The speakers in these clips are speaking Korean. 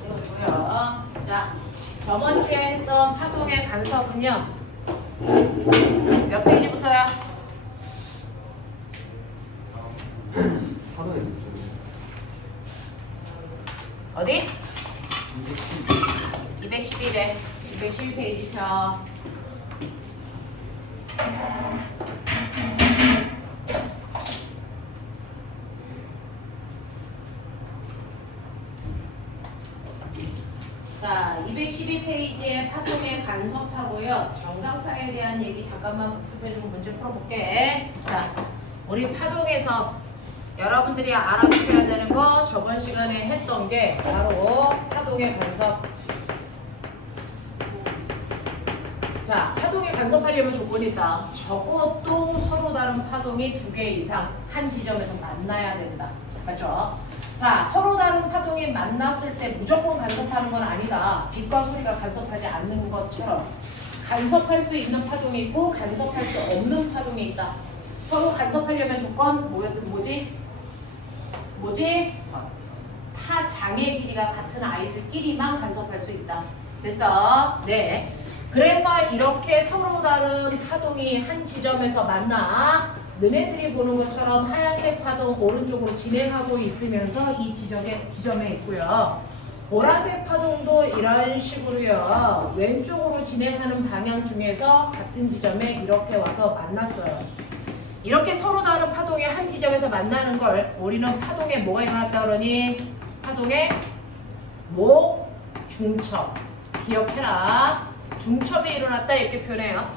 찍어주고요. 자, 저번 주에 했던 파동의 간섭은요. 몇 페이지부터요? 어디? 211에 212페이지죠. 자, 212페이지에 파동의 간섭하고요. 정상파에 대한 얘기 잠깐만 복습해주고 문제 풀어볼게. 자, 우리 파동에서 여러분들이 알아두셔야 되는 거 저번 시간에 했던 게 바로 파동의 간섭. 자, 파동에 간섭하려면 조건이 있다. 적어도 서로 다른 파동이 2개 이상 한 지점에서 만나야 된다. 맞죠? 자, 서로 다른 파동이 만났을 때 무조건 간섭하는 건 아니다. 빛과 소리가 간섭하지 않는 것처럼 간섭할 수 있는 파동이 있고 간섭할 수 없는 파동이 있다. 서로 간섭하려면 조건 뭐지? 파장의 길이가 같은 아이들끼리만 간섭할 수 있다. 됐어? 네. 그래서 이렇게 서로 다른 파동이 한 지점에서 만나 너네들이 보는 것처럼 하얀색 파동 오른쪽으로 진행하고 있으면서 이 지점에 있고요. 보라색 파동도 이런 식으로요. 왼쪽으로 진행하는 방향 중에서 같은 지점에 이렇게 와서 만났어요. 이렇게 서로 다른 파동이 한 지점에서 만나는 걸 우리는 파동에 뭐가 일어났다 그러니? 파동에 중첩. 기억해라. 중첩이 일어났다 이렇게 표현해요.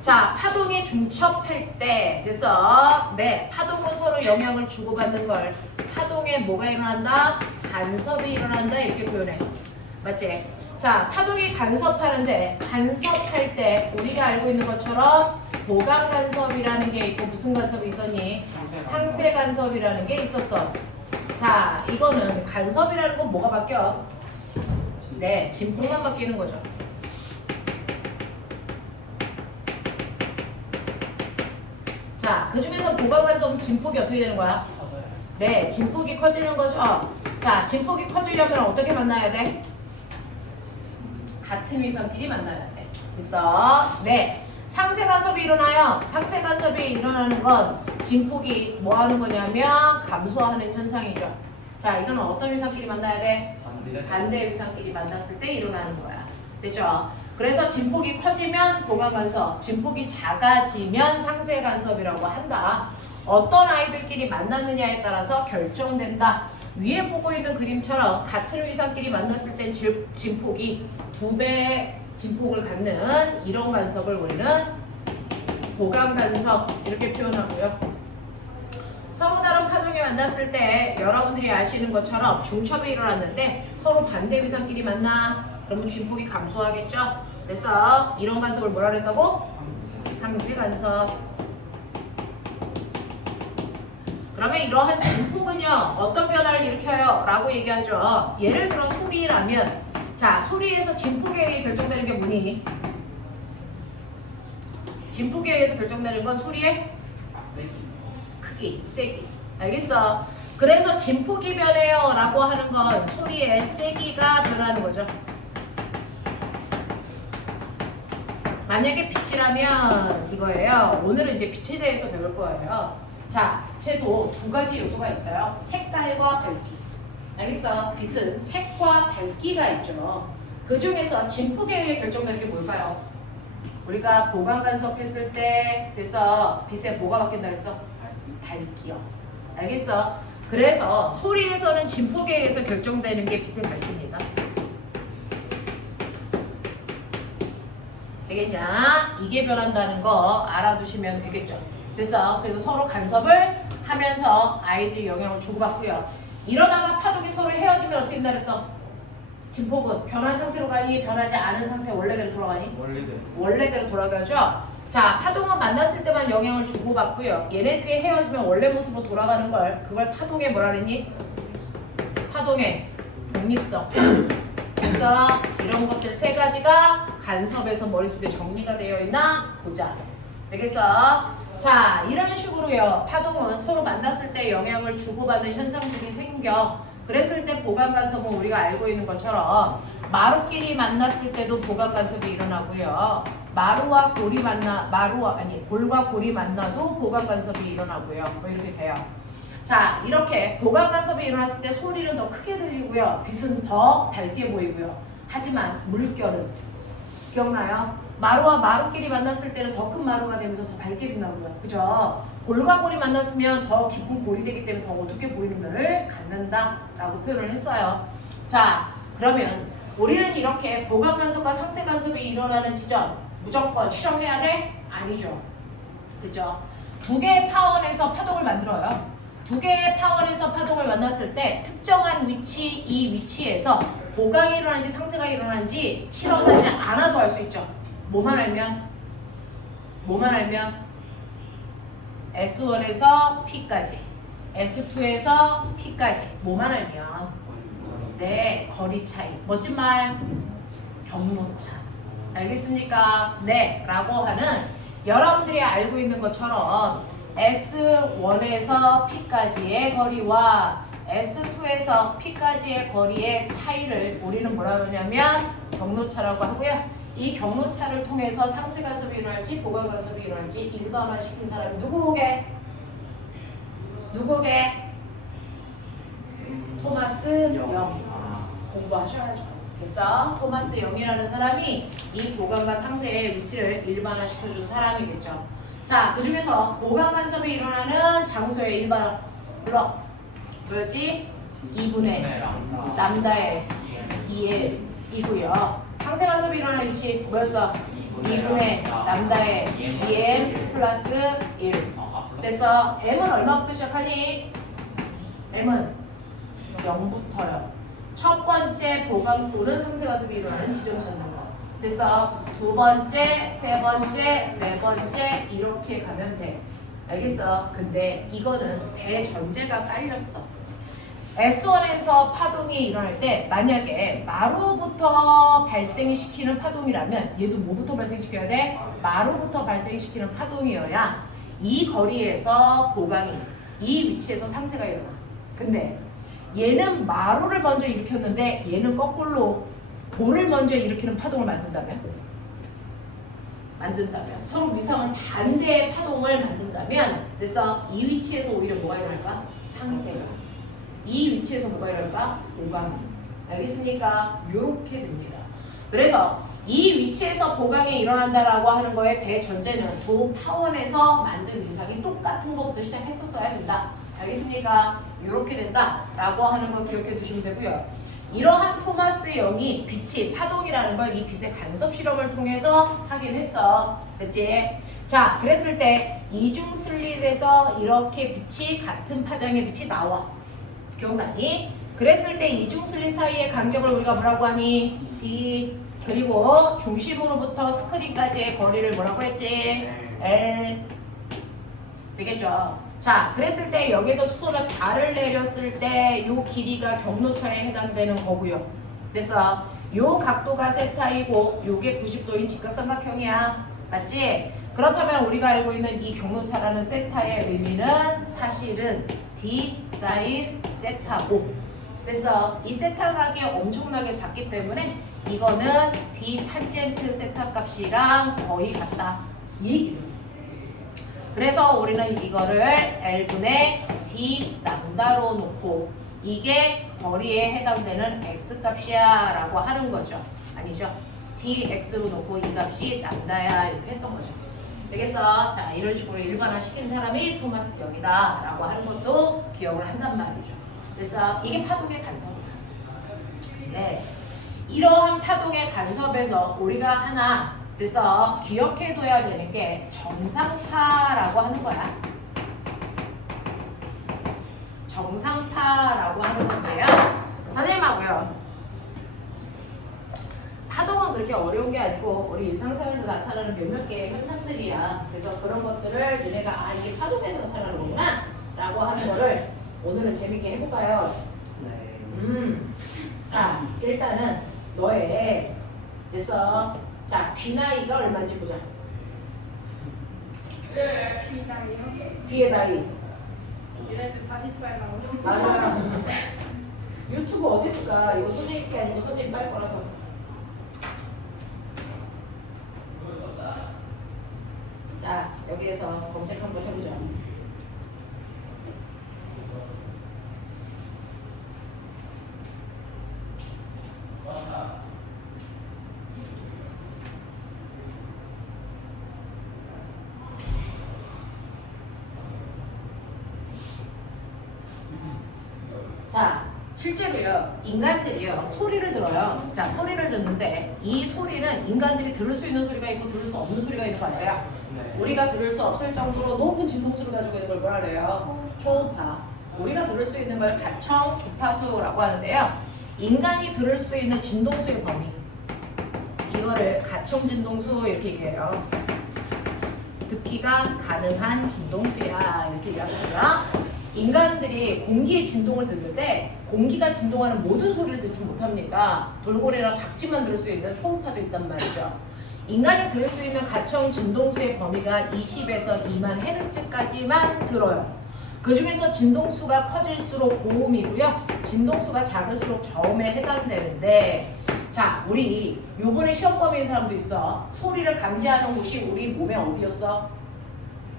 자, 파동이 중첩할 때 됐어? 네, 파동은 서로 영향을 주고받는 걸 파동에 뭐가 일어난다? 간섭이 일어난다 이렇게 표현해. 맞지? 자, 파동이 간섭하는데 간섭할 때 우리가 알고 있는 것처럼 보강 간섭이라는 게 있고 무슨 간섭이 있었니? 상세 간섭이라는 게 있었어. 자, 이거는 간섭이라는 건 뭐가 바뀌어? 네, 진폭만 바뀌는 거죠. 자, 그 중에서 보강 간섭은 진폭이 어떻게 되는 거야? 네, 진폭이 커지는 거죠. 자, 진폭이 커지려면 어떻게 만나야 돼? 같은 위성끼리 만나야 돼. 됐어? 네. 상세 간섭이 일어나요. 상세 간섭이 일어나는 건 진폭이 뭐 하는 거냐면 감소하는 현상이죠. 자, 이건 어떤 위성끼리 만나야 돼? 반대 위성끼리 만났을 때 일어나는 거야. 됐죠? 그래서 진폭이 커지면 보강 간섭, 진폭이 작아지면 상세 간섭이라고 한다. 어떤 아이들끼리 만났느냐에 따라서 결정된다. 위에 보고 있는 그림처럼 같은 위성끼리 만났을 땐 진폭이 2배의 진폭을 갖는 이런 간섭을 우리는 보강 간섭 이렇게 표현하고요. 서로 다른 파동이 만났을 때 여러분들이 아시는 것처럼 중첩이 일어났는데 서로 반대 위성끼리 만나. 그러면 진폭이 감소하겠죠? 그래서 이런 간섭을 뭐라 그랬다고? 상세 간섭. 그러면 이러한 진폭은요 어떤 변화를 일으켜요? 라고 얘기하죠. 예를 들어 소리라면 자, 소리에서 진폭에 의해 결정되는 게 뭐니? 진폭에 의해서 결정되는 건 소리의 크기, 세기. 알겠어? 그래서 진폭이 변해요 라고 하는 건 소리의 세기가 변하는 거죠. 만약에 빛이라면 이거예요. 오늘은 이제 빛에 대해서 배울 거예요. 자, 빛에도 2가지 요소가 있어요. 색깔과 밝기. 알겠어? 빛은 색과 밝기가 있죠. 그 중에서 진폭에 의해 결정되는 게 뭘까요? 우리가 보강 간섭했을 때 돼서 빛에 뭐가 바뀐다 그랬어? 밝기요. 알겠어? 그래서 소리에서는 진폭에 의해서 결정되는 게 빛의 밝기입니다. 되겠냐? 이게 변한다는 거 알아두시면 되겠죠. 됐어? 그래서 서로 간섭을 하면서 아이들이 영향을 주고받고요. 이러다가 파동이 서로 헤어지면 어떻게 된다 그랬어? 진폭은 변한 상태로 가니 변하지 않은 상태 원래대로 돌아가니? 원래대로 돌아가죠. 자, 파동은 만났을 때만 영향을 주고받고요. 얘네들이 헤어지면 원래 모습으로 돌아가는 걸 그걸 파동의 뭐라 그랬니? 파동의 독립성. 그래서 이런 것들 3가지가 간섭에서 머릿속에 정리가 되어 있나 보자. 되겠어? 자, 이런 식으로요. 파동은 서로 만났을 때 영향을 주고받는 현상들이 생겨. 그랬을 때 보강 간섭은 우리가 알고 있는 것처럼 마루끼리 만났을 때도 보강 간섭이 일어나고요. 마루와 골이 골과 골이 만나도 보강 간섭이 일어나고요. 뭐 이렇게 돼요. 자, 이렇게 보강 간섭이 일어났을 때 소리는 더 크게 들리고요. 빛은 더 밝게 보이고요. 하지만 물결은 기억나요? 마루와 마루끼리 만났을 때는 더 큰 마루가 되면서 더 밝게 빛나고요. 그죠? 골과 골이 만났으면 더 깊은 골이 되기 때문에 더 어둡게 보이는 면을 갖는다라고 표현을 했어요. 자, 그러면 우리는 이렇게 보강 간섭과 상쇄 간섭이 일어나는 지점 무조건 실험해야 돼? 아니죠. 그죠? 두 개의 파원에서 파동을 만들어요. 두 개의 파원에서 파동을 만났을 때 특정한 위치, 이 위치에서 보강이 일어나는지 상쇄가 일어나는지 실험하지 않아도 알 수 있죠. 뭐만 알면? S1에서 P까지, S2에서 P까지 뭐만 알면? 네, 거리 차이. 멋진 말, 경로차. 알겠습니까? 네, 라고 하는 여러분들이 알고 있는 것처럼 S1에서 P까지의 거리와 S2에서 P까지의 거리의 차이를 우리는 뭐라 그러냐면 경로차라고 하고요. 이 경로차를 통해서 상쇄 간섭이 일어날지 보강 간섭이 일어날지 일반화시킨 사람이 누구게? 토마스 영. 공부하셔야죠. 됐어? 토마스 영이라는 사람이 이 보강과 상쇄의 위치를 일반화시켜준 사람이겠죠. 자, 그 중에서 보강 간섭이 일어나는 장소의 일반화 불러. 뭐였지? 2분의 람다의 2L이고요. 상쇄 간섭이 일어나는 위치 뭐였어? 2분의 람다의 2M 플러스 1. 됐어? M은 얼마부터 시작하니? M은 0부터요. 첫 번째 보강 또는 상쇄 간섭이 일어나는 지점 찾는 거. 됐어? 두 번째, 세 번째, 네 번째 이렇게 가면 돼. 알겠어? 근데 이거는 대전제가 깔렸어. S1에서 파동이 일어날 때 만약에 마루부터 발생시키는 파동이라면 얘도 뭐부터 발생시켜야 돼? 마루부터 발생시키는 파동이어야 이 거리에서 보강이, 이 위치에서 상쇄가 일어나. 근데 얘는 마루를 먼저 일으켰는데 얘는 거꾸로 볼을 먼저 일으키는 파동을 만든다면 서로 위상을 반대의 파동을 만든다면 그래서 이 위치에서 오히려 뭐가 일어날까? 상쇄가. 이 위치에서 뭐가 일어날까? 보강이. 알겠습니까? 요렇게 됩니다. 그래서 이 위치에서 보강이 일어난다라고 하는 거의 대전제는 두 파원에서 만든 위상이 똑같은 것부터 시작했었어야 된다. 알겠습니까? 요렇게 된다라고 하는 거 기억해 두시면 되고요. 이러한 토마스 영이 빛이 파동이라는 걸 이 빛의 간섭 실험을 통해서 하긴 했어. 됐지? 자, 그랬을 때 이중 슬릿에서 이렇게 빛이 같은 파장의 빛이 나와. 기억나니? 그랬을 때 이중 슬릿 사이의 간격을 우리가 뭐라고 하니? D. 그리고 중심으로부터 스크린까지의 거리를 뭐라고 했지? L. 되겠죠? 자, 그랬을 때 여기서 수소가 발을 내렸을 때 요 길이가 경로차에 해당되는 거고요. 그래서 요 각도가 세타이고 요게 90도인 직각삼각형이야. 맞지? 그렇다면 우리가 알고 있는 이 경로차라는 세타의 의미는 사실은 D 사인 세타고. 그래서 이 세타 각이 엄청나게 작기 때문에 이거는 D 탄젠트 세타 값이랑 거의 같다. 이 얘기를. 그래서 우리는 이거를 L분의 D 람다로 놓고 이게 거리에 해당되는 X 값이야 라고 하는 거죠. 아니죠? DX로 놓고 이 값이 람다야 이렇게 했던 거죠. 되겠어? 자, 이런 식으로 일반화 시킨 사람이 토마스 영이다 라고 하는 것도 기억을 한단 말이죠. 그래서 이게 파동의 간섭이야. 네. 이러한 파동의 간섭에서 우리가 하나 그래서 기억해둬야 되는 게 정상파라고 하는 거야. 정상파라고 하는 건데요. 선생님하고요. 파동은 그렇게 어려운 게 아니고 우리 일상생활에서 나타나는 몇몇 개의 현상들이야. 그래서 그런 것들을 너네가 이게 파동에서 나타나는 거구나 라고 하는 거를 오늘은 재밌게 해볼까요? 네. 자, 일단은 너의 그래서 자, 귀 나이가 얼마인지 보자. 귀장이요? 귀의 나이. 얘네들 40살 나오는 맞아요. 보니까 이거 선생님 게 아니고 선생님 딸 거라서. 자, 여기에서 검색 한번 해보자. 자, 실제로요, 인간들이요, 소리를 들어요. 자, 소리를 듣는데, 이 소리는 인간들이 들을 수 있는 소리가 있고, 들을 수 없는 소리가 있는 거 아세요? 네. 우리가 들을 수 없을 정도로 높은 진동수를 가지고 있는 걸 뭐라 그래요? 초음파. 우리가 들을 수 있는 걸 가청 주파수라고 하는데요. 인간이 들을 수 있는 진동수의 범위. 이거를 가청 진동수 이렇게 얘기해요. 듣기가 가능한 진동수야. 이렇게 이야기하고요. 인간들이 공기의 진동을 듣는데 공기가 진동하는 모든 소리를 듣지 못합니다. 돌고래랑 박쥐만 들을 수 있는 초음파도 있단 말이죠. 인간이 들을 수 있는 가청 진동수의 범위가 20에서 2만 헤르츠까지만 들어요. 그 중에서 진동수가 커질수록 고음이고요. 진동수가 작을수록 저음에 해당되는데, 자, 우리 요번에 시험 범위인 사람도 있어. 소리를 감지하는 곳이 우리 몸에 어디였어?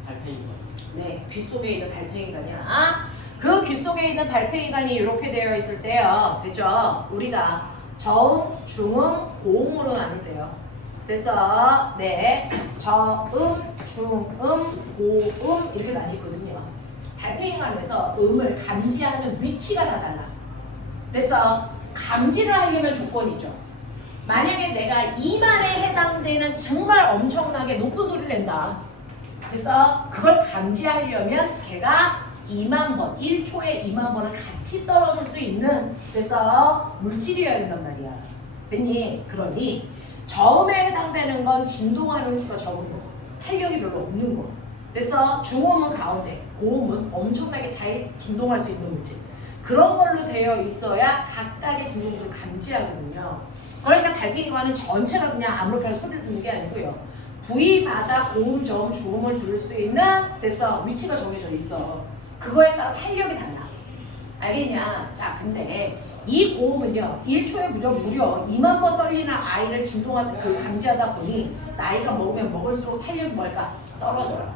달팽이가. 네, 귀 속에 있는 달팽이관이야. 그 귀 속에 있는 달팽이관이 이렇게 되어 있을 때요. 됐죠? 우리가 저음, 중음, 고음으로 나눈대요. 그래서 네, 저음, 중음, 고음 이렇게 나뉘거든요. 달팽이관에서 음을 감지하는 위치가 다 달라. 그래서 감지를 하려면 조건이죠. 만약에 내가 2만에 해당되는 정말 엄청나게 높은 소리를 낸다. 그래서 그걸 감지하려면 걔가 2만 번, 1초에 2만 번을 같이 떨어질 수 있는, 그래서 물질이어야 된단 말이야. 됐니? 그러니 저음에 해당되는 건 진동하는 수가 적은 거, 탄력이 별로 없는 거. 그래서 중음은 가운데, 고음은 엄청나게 잘 진동할 수 있는 물질. 그런 걸로 되어 있어야 각각의 진동수를 감지하거든요. 그러니까 달팽이관은 전체가 그냥 아무렇게나 소리를 듣는 게 아니고요. 부위마다 고음, 저음, 중음을 들을 수 있는, 그래서 위치가 정해져 있어. 그거에 따라 탄력이 달라. 알겠냐? 자, 근데 이 고음은요, 1초에 무려 2만 번 떨리는 아이를 진동하다, 감지하다 보니 나이가 먹으면 먹을수록 탄력이 뭘까? 떨어져요.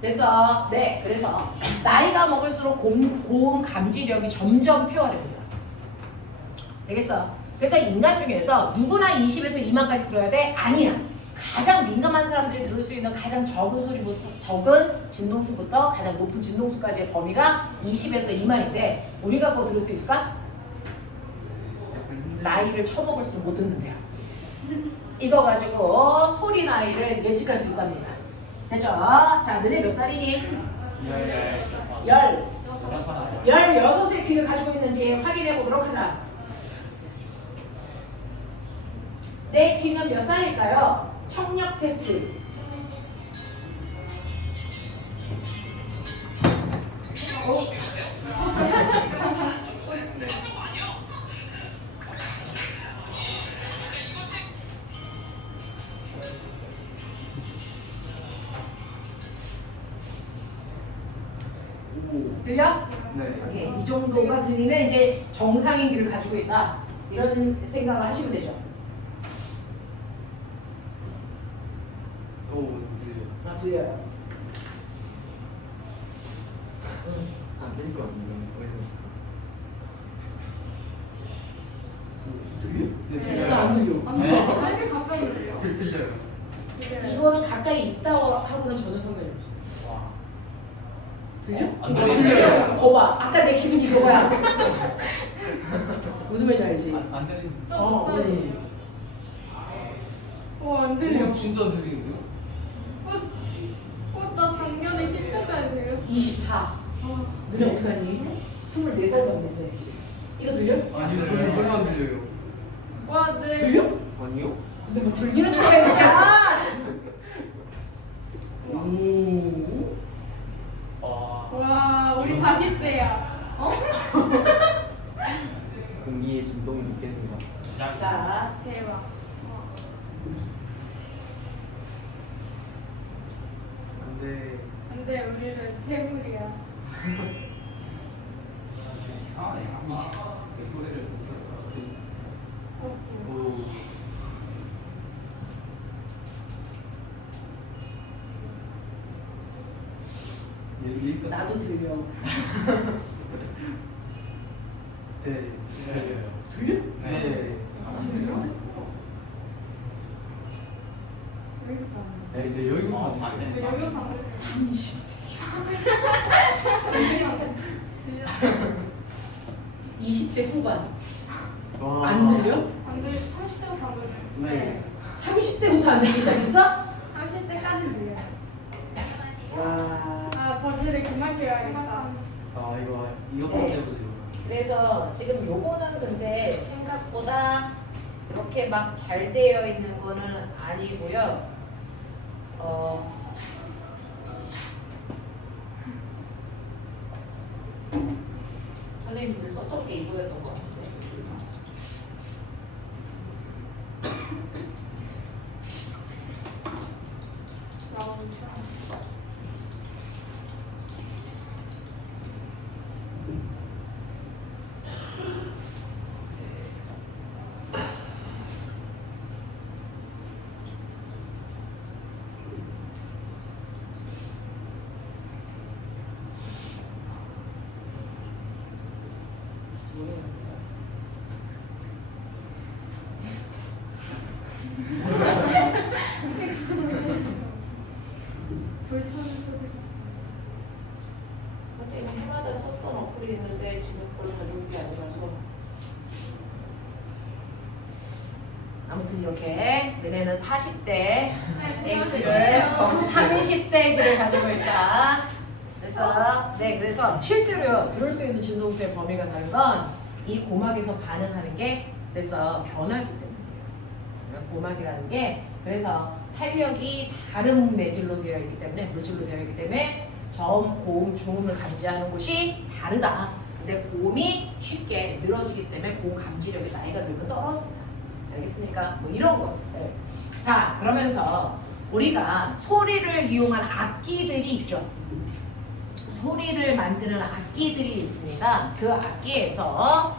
그래서, 네, 그래서 나이가 먹을수록 고음 감지력이 점점 퇴화됩니다. 되겠어? 그래서 인간 중에서 누구나 20에서 2만까지 들어야 돼? 아니야. 가장 민감한 사람들이 들을 수 있는 가장 적은 소리부터, 적은 진동수부터 가장 높은 진동수까지의 범위가 20에서 2만인데 우리가 그거 들을 수 있을까? 나이를 처먹을수록 못 듣는데요. 이거 가지고 소리 나이를 예측할 수 있답니다. 됐죠? 자, 너네 몇 살이니? 16의 귀를 가지고 있는지 확인해 보도록 하자. 내 귀는 몇 살일까요? 청력 테스트. 들려? 네. 오케이. 이 정도가 들리면 이제 정상인 귀를 가지고 있다. 이런 생각을 하시면 되죠. 아, 들려요. 안 들릴 것 같은데. 들려? 네, 들려요. 나안 들려. 안 들려. 왜 이렇게 가까이 들려? 들려요. 이거는 가까이 있다고 하고는 전혀 상관이 없어. 와. 들려? 안 들려요. 거봐. 아까 내 기분이 이거야. 무슨 말인지 알지? 안 들리는. 어, 안 들려. 진짜 안 들리는데요? 나 작년에 10회까지 들렸어. 24. 너네 어떡하니? 24살 됐는데. 이거 들려? 아니요, 저는 안 들려요. 와, 네. 들려? 아니요? 근데 뭐 들리는 척 해야 되냐? 오. 와. 와, 우리 40대야. 공기의 진동이 느껴집니다. 자, 대박. 안돼. 근데 우리는 태블이야. 내 소리를 듣고 나도 들려. 네. 들려요. 들려? 네. 안 들리는데? 여기부터 네, 이제 여기부터 어, 안 왜 돼. 여기부터 안 들려? 30대. 20대 후반. 와. 안 들려? 안 들려. 30대부터 안 들려. 네. 30대부터 안 들리기 시작했어? 30대까지 들려. 와. 아 버즈를 그만 껴야겠다. 아 이거 네. 때문에. 그래서 지금 요거는 근데 생각보다 이렇게 막 잘 되어 있는 거는 아니고요. 선생님들 썼던 게 이거였던 것 같은데. 불타는 소리. 선생님 해마다 썼던 어플이 있는데 지금 그걸 가져올 게 아니라서. 아무튼 이렇게 너네는 40대 A글을 30대 글을 가지고 있다. 그래서 그래서 실제로 들을 수 있는 진동수의 범위가 다른 건 이 고막에서 반응하는 게 그래서 변하기 때문이에요. 고막이라는 게 그래서 탄력이 다른 매질로 되어 있기 때문에 물질로 되어 있기 때문에 저음, 고음, 중음을 감지하는 곳이 다르다. 근데 고음이 쉽게 늘어지기 때문에 고음 감지력이 나이가 들면 떨어진다. 알겠습니까? 뭐 이런 것들. 자, 그러면서 우리가 소리를 이용한 악기들이 있죠. 소리를 만드는 악기들이 있습니다. 그 악기에서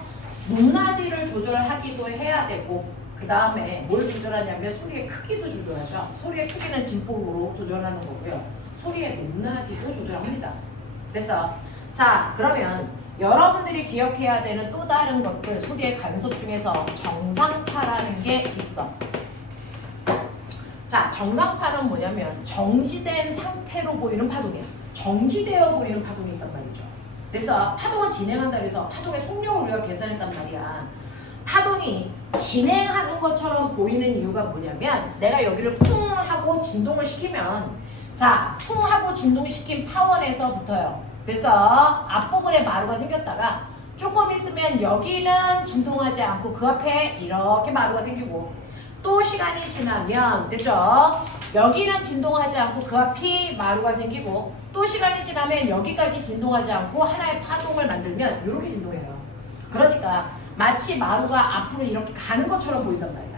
높낮이를 조절하기도 해야 되고 그 다음에 뭘 조절하냐면 소리의 크기도 조절하죠. 소리의 크기는 진폭으로 조절하는 거고요. 소리의 높낮이도 조절합니다. 그래서 자 그러면 여러분들이 기억해야 되는 또 다른 것들 소리의 간섭 중에서 정상파라는 게 있어. 자 정상파는 뭐냐면 정지된 상태로 보이는 파동이야. 정지되어 보이는 파동이 있단 말이죠. 그래서 파동은 진행한다 그래서 파동의 속력을 우리가 계산했단 말이야. 파동이 진행하는 것처럼 보이는 이유가 뭐냐면 내가 여기를 쿵 하고 진동을 시키면 자, 쿵 하고 진동시킨 파원에서부터요. 그래서 앞부분에 마루가 생겼다가 조금 있으면 여기는 진동하지 않고 그 앞에 이렇게 마루가 생기고 또 시간이 지나면 됐죠? 여기는 진동하지 않고 그 앞이 마루가 생기고 또 시간이 지나면 여기까지 진동하지 않고 하나의 파동을 만들면 이렇게 진동해요. 그러니까 마치 마루가 앞으로 이렇게 가는 것처럼 보인단 말이야.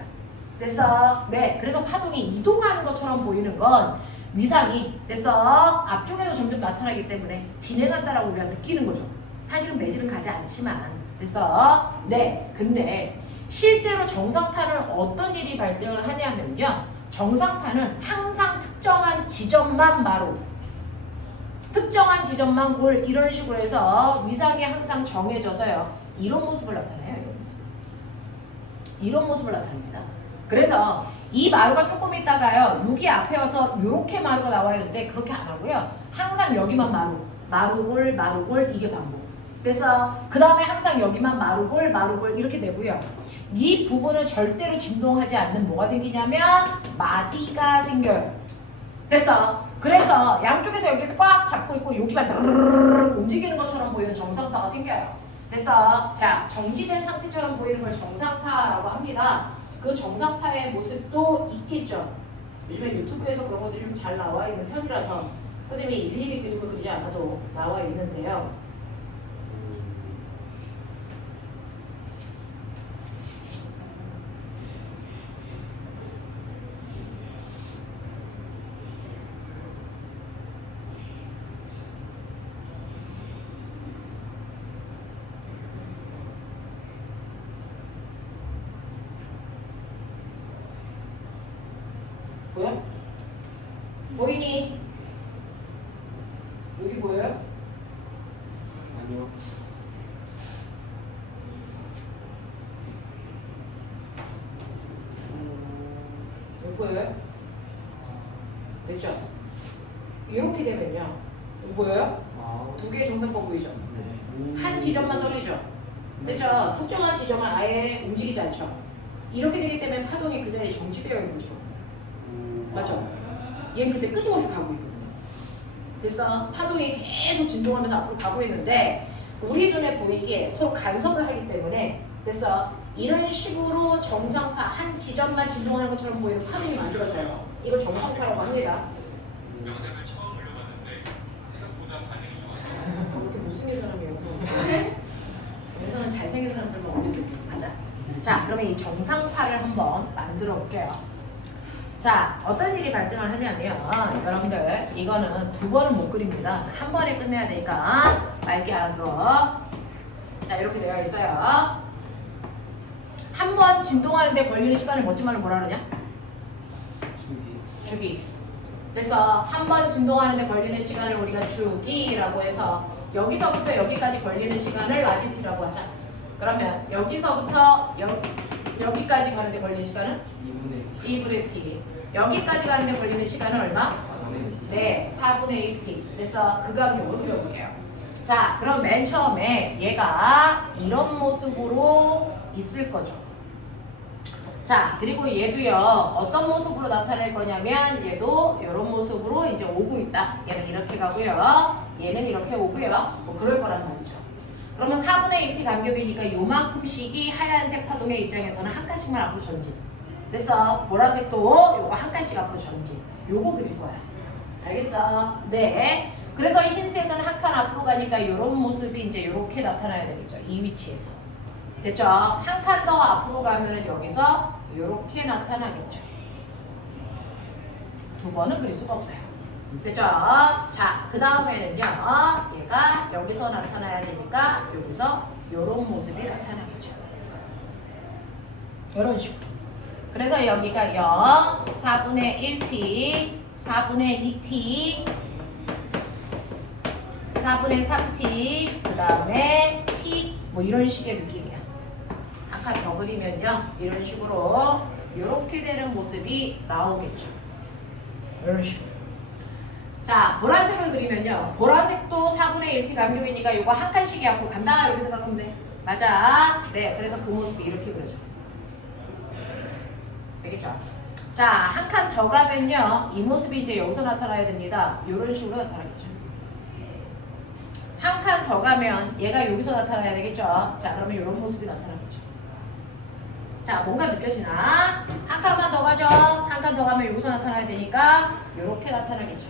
그래서 파동이 이동하는 것처럼 보이는 건 위상이 그래서 앞쪽에서 점점 나타나기 때문에 진행한다라고 우리가 느끼는 거죠. 사실은 매질은 가지 않지만 근데 실제로 정상파는 어떤 일이 발생을 하냐면요. 정상파는 항상 특정한 지점만 마루 특정한 지점만 골 이런 식으로 해서 위상이 항상 정해져서요. 이런 모습을 나타내요. 이런 모습을 나타냅니다. 그래서 이 마루가 조금 있다가요. 여기 앞에 와서 이렇게 마루가 나와야 되는데 그렇게 안 하고요. 항상 여기만 마루골 이게 반복. 그래서 그 다음에 항상 여기만 마루골 이렇게 되고요. 이 부분은 절대로 진동하지 않는 뭐가 생기냐면 마디가 생겨요. 그래서 양쪽에서 여기를 꽉 잡고 있고 여기만 드르르르 움직이는 것처럼 보이는 정상파가 생겨요. 자 정지된 상태처럼 보이는 걸 정상파라고 합니다. 그 정상파의 모습도 있겠죠. 요즘에 유튜브에서 그런 것들이 좀 잘 나와 있는 편이라서 선생님이 일일이 그림을 그리지 않아도 나와 있는데요. 보여? 보이니? 여기 보여요? 보여요? 됐죠? 이렇게 되면요. 이거 보여요? 두 개의 정상법 보이죠? 한 지점만 떨어지죠? 됐죠? 특정한 지점을 아예 움직이지 않죠? 이렇게 되기 때문에 파동이 그 자리에 정지되어 있는 거죠. 맞죠? 얘는 그때 끊임없이 가고 있거든요. 그래서 파동이 계속 진동하면서 앞으로 가고 있는데 우리 눈에 보이기에 서로 간섭을 하기 때문에 됐어. 이런 식으로 정상파 한 지점만 진동하는 것처럼 보이는 파동이 만들어져요. 이걸 정상파라고 합니다. 영상을 처음 올려봤는데 생각보다 반응이 좋아서 이렇게 못생긴 사람이 영상을 영상은 잘생긴 사람들만 올릴 수 있게 맞아. 자, 그러면 이 정상파를 한번 만들어 볼게요. 자, 어떤 일이 발생을 하냐면 여러분들 이거는 두 번은 못 그립니다. 한 번에 끝내야 되니까 말기 알아들어. 자, 이렇게 되어 있어요. 한 번 진동하는데 걸리는 시간을 멋지말로 뭐라 그러냐? 주기. 그래서 한 번 진동하는데 걸리는 시간을 우리가 주기라고 해서 여기서부터 여기까지 걸리는 시간을 라지티라고 하자. 그러면 여기서부터 여기까지 가는데 걸리는 시간은 2분의 t. 여기까지 가는데 걸리는 시간은 얼마? 4분의 1t. 네, 4분의 1t. 그래서 그 간격으로 그려볼게요. 자, 그럼 맨 처음에 얘가 이런 모습으로 있을 거죠. 자, 그리고 얘도요, 어떤 모습으로 나타낼 거냐면 얘도 이런 모습으로 이제 오고 있다. 얘는 이렇게 가고요. 얘는 이렇게 오고요. 뭐 그럴 거란 말이죠. 그러면 4분의 1t 간격이니까 요만큼씩이 하얀색 파동의 입장에서는 한 칸씩만 앞으로 전진. 그래서 보라색도 요거 한 칸씩 앞으로 전진. 요거 그릴 거야. 알겠어? 네. 그래서 흰색은 한 칸 앞으로 가니까 이런 모습이 이제 이렇게 나타나야 되겠죠. 이 위치에서. 됐죠? 한 칸 더 앞으로 가면은 여기서 이렇게 나타나겠죠. 두 번은 그릴 수가 없어요. 됐죠? 자, 그 다음에는요, 얘가 여기서 나타나야 되니까 여기서 이런 모습이 나타나겠죠. 이런 식으로. 그래서 여기가 0, 4분의 1t, 4분의 2t, 4분의 3t, 그 다음에 t, 뭐 이런 식의 느낌이야. 아까 더 그리면요, 이런 식으로 이렇게 되는 모습이 나오겠죠. 이런 식으로. 자, 보라색을 그리면요, 보라색도 4분의 1t 간격이니까 이거 한 칸씩이 앞으로 간다 이렇게 생각하면 돼. 맞아. 네, 그래서 그 모습이 이렇게 그려져. 되겠죠? 자, 한 칸 더 가면요, 이 모습이 이제 여기서 나타나야 됩니다. 이런 식으로 나타나겠죠. 한 칸 더 가면 얘가 여기서 나타나야 되겠죠. 자, 그러면 이런 모습이 나타나겠죠. 자, 뭔가 느껴지나? 한 칸만 더 가죠. 한 칸 더 가면 여기서 나타나야 되니까 이렇게 나타나겠죠.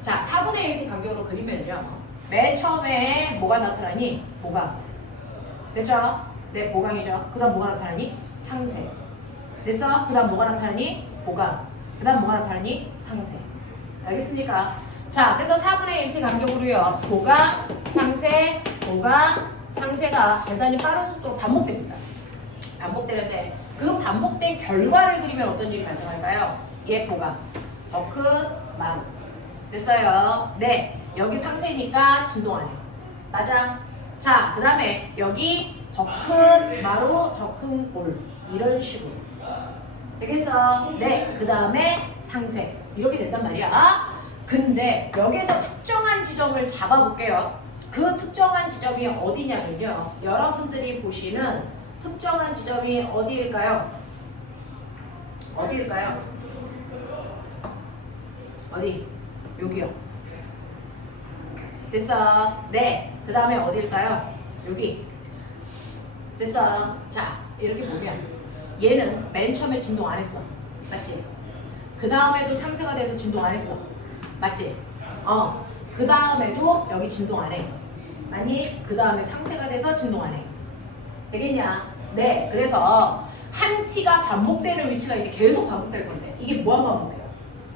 자, 4분의 1t 간격으로 그리면요, 맨 처음에 뭐가 나타나니? 보강. 됐죠? 네, 보강이죠. 그 다음 뭐가 나타나니? 상세. 됐어? 그 다음 뭐가 나타나니? 보강. 그 다음 뭐가 나타나니? 상세. 알겠습니까? 자, 그래서 4분의 1t 간격으로요, 보강, 상세, 보강, 상세가 대단히 빠른 속도로 반복됩니다. 반복되는데 그 반복된 결과를 그리면 어떤 일이 발생할까요? 얘 보강, 더 큰 마루. 됐어요? 네, 여기 상세니까 진동 안 해요. 맞아? 자, 그 다음에 여기 더 큰 마루, 더 큰 볼. 이런 식으로. 되겠어? 네, 그 다음에 상세. 이렇게 된단 말이야. 근데 여기서 특정한 지점을 잡아볼게요. 그 특정한 지점이 어디냐면요, 여러분들이 보시는 특정한 지점이 어디일까요? 어디일까요? 어디? 여기요. 됐어? 네. 그 다음에 어디일까요? 여기. 됐어? 자, 이렇게 보면 얘는 맨 처음에 진동 안 했어. 맞지? 그 다음에도 상세가 돼서 진동 안 했어. 맞지? 그 다음에도 여기 진동 안 해. 맞니? 그 다음에 상세가 돼서 진동 안 해. 되겠냐? 네. 그래서 한 t가 반복되는 위치가 이제 계속 반복될 건데 이게 뭐한 반복돼요?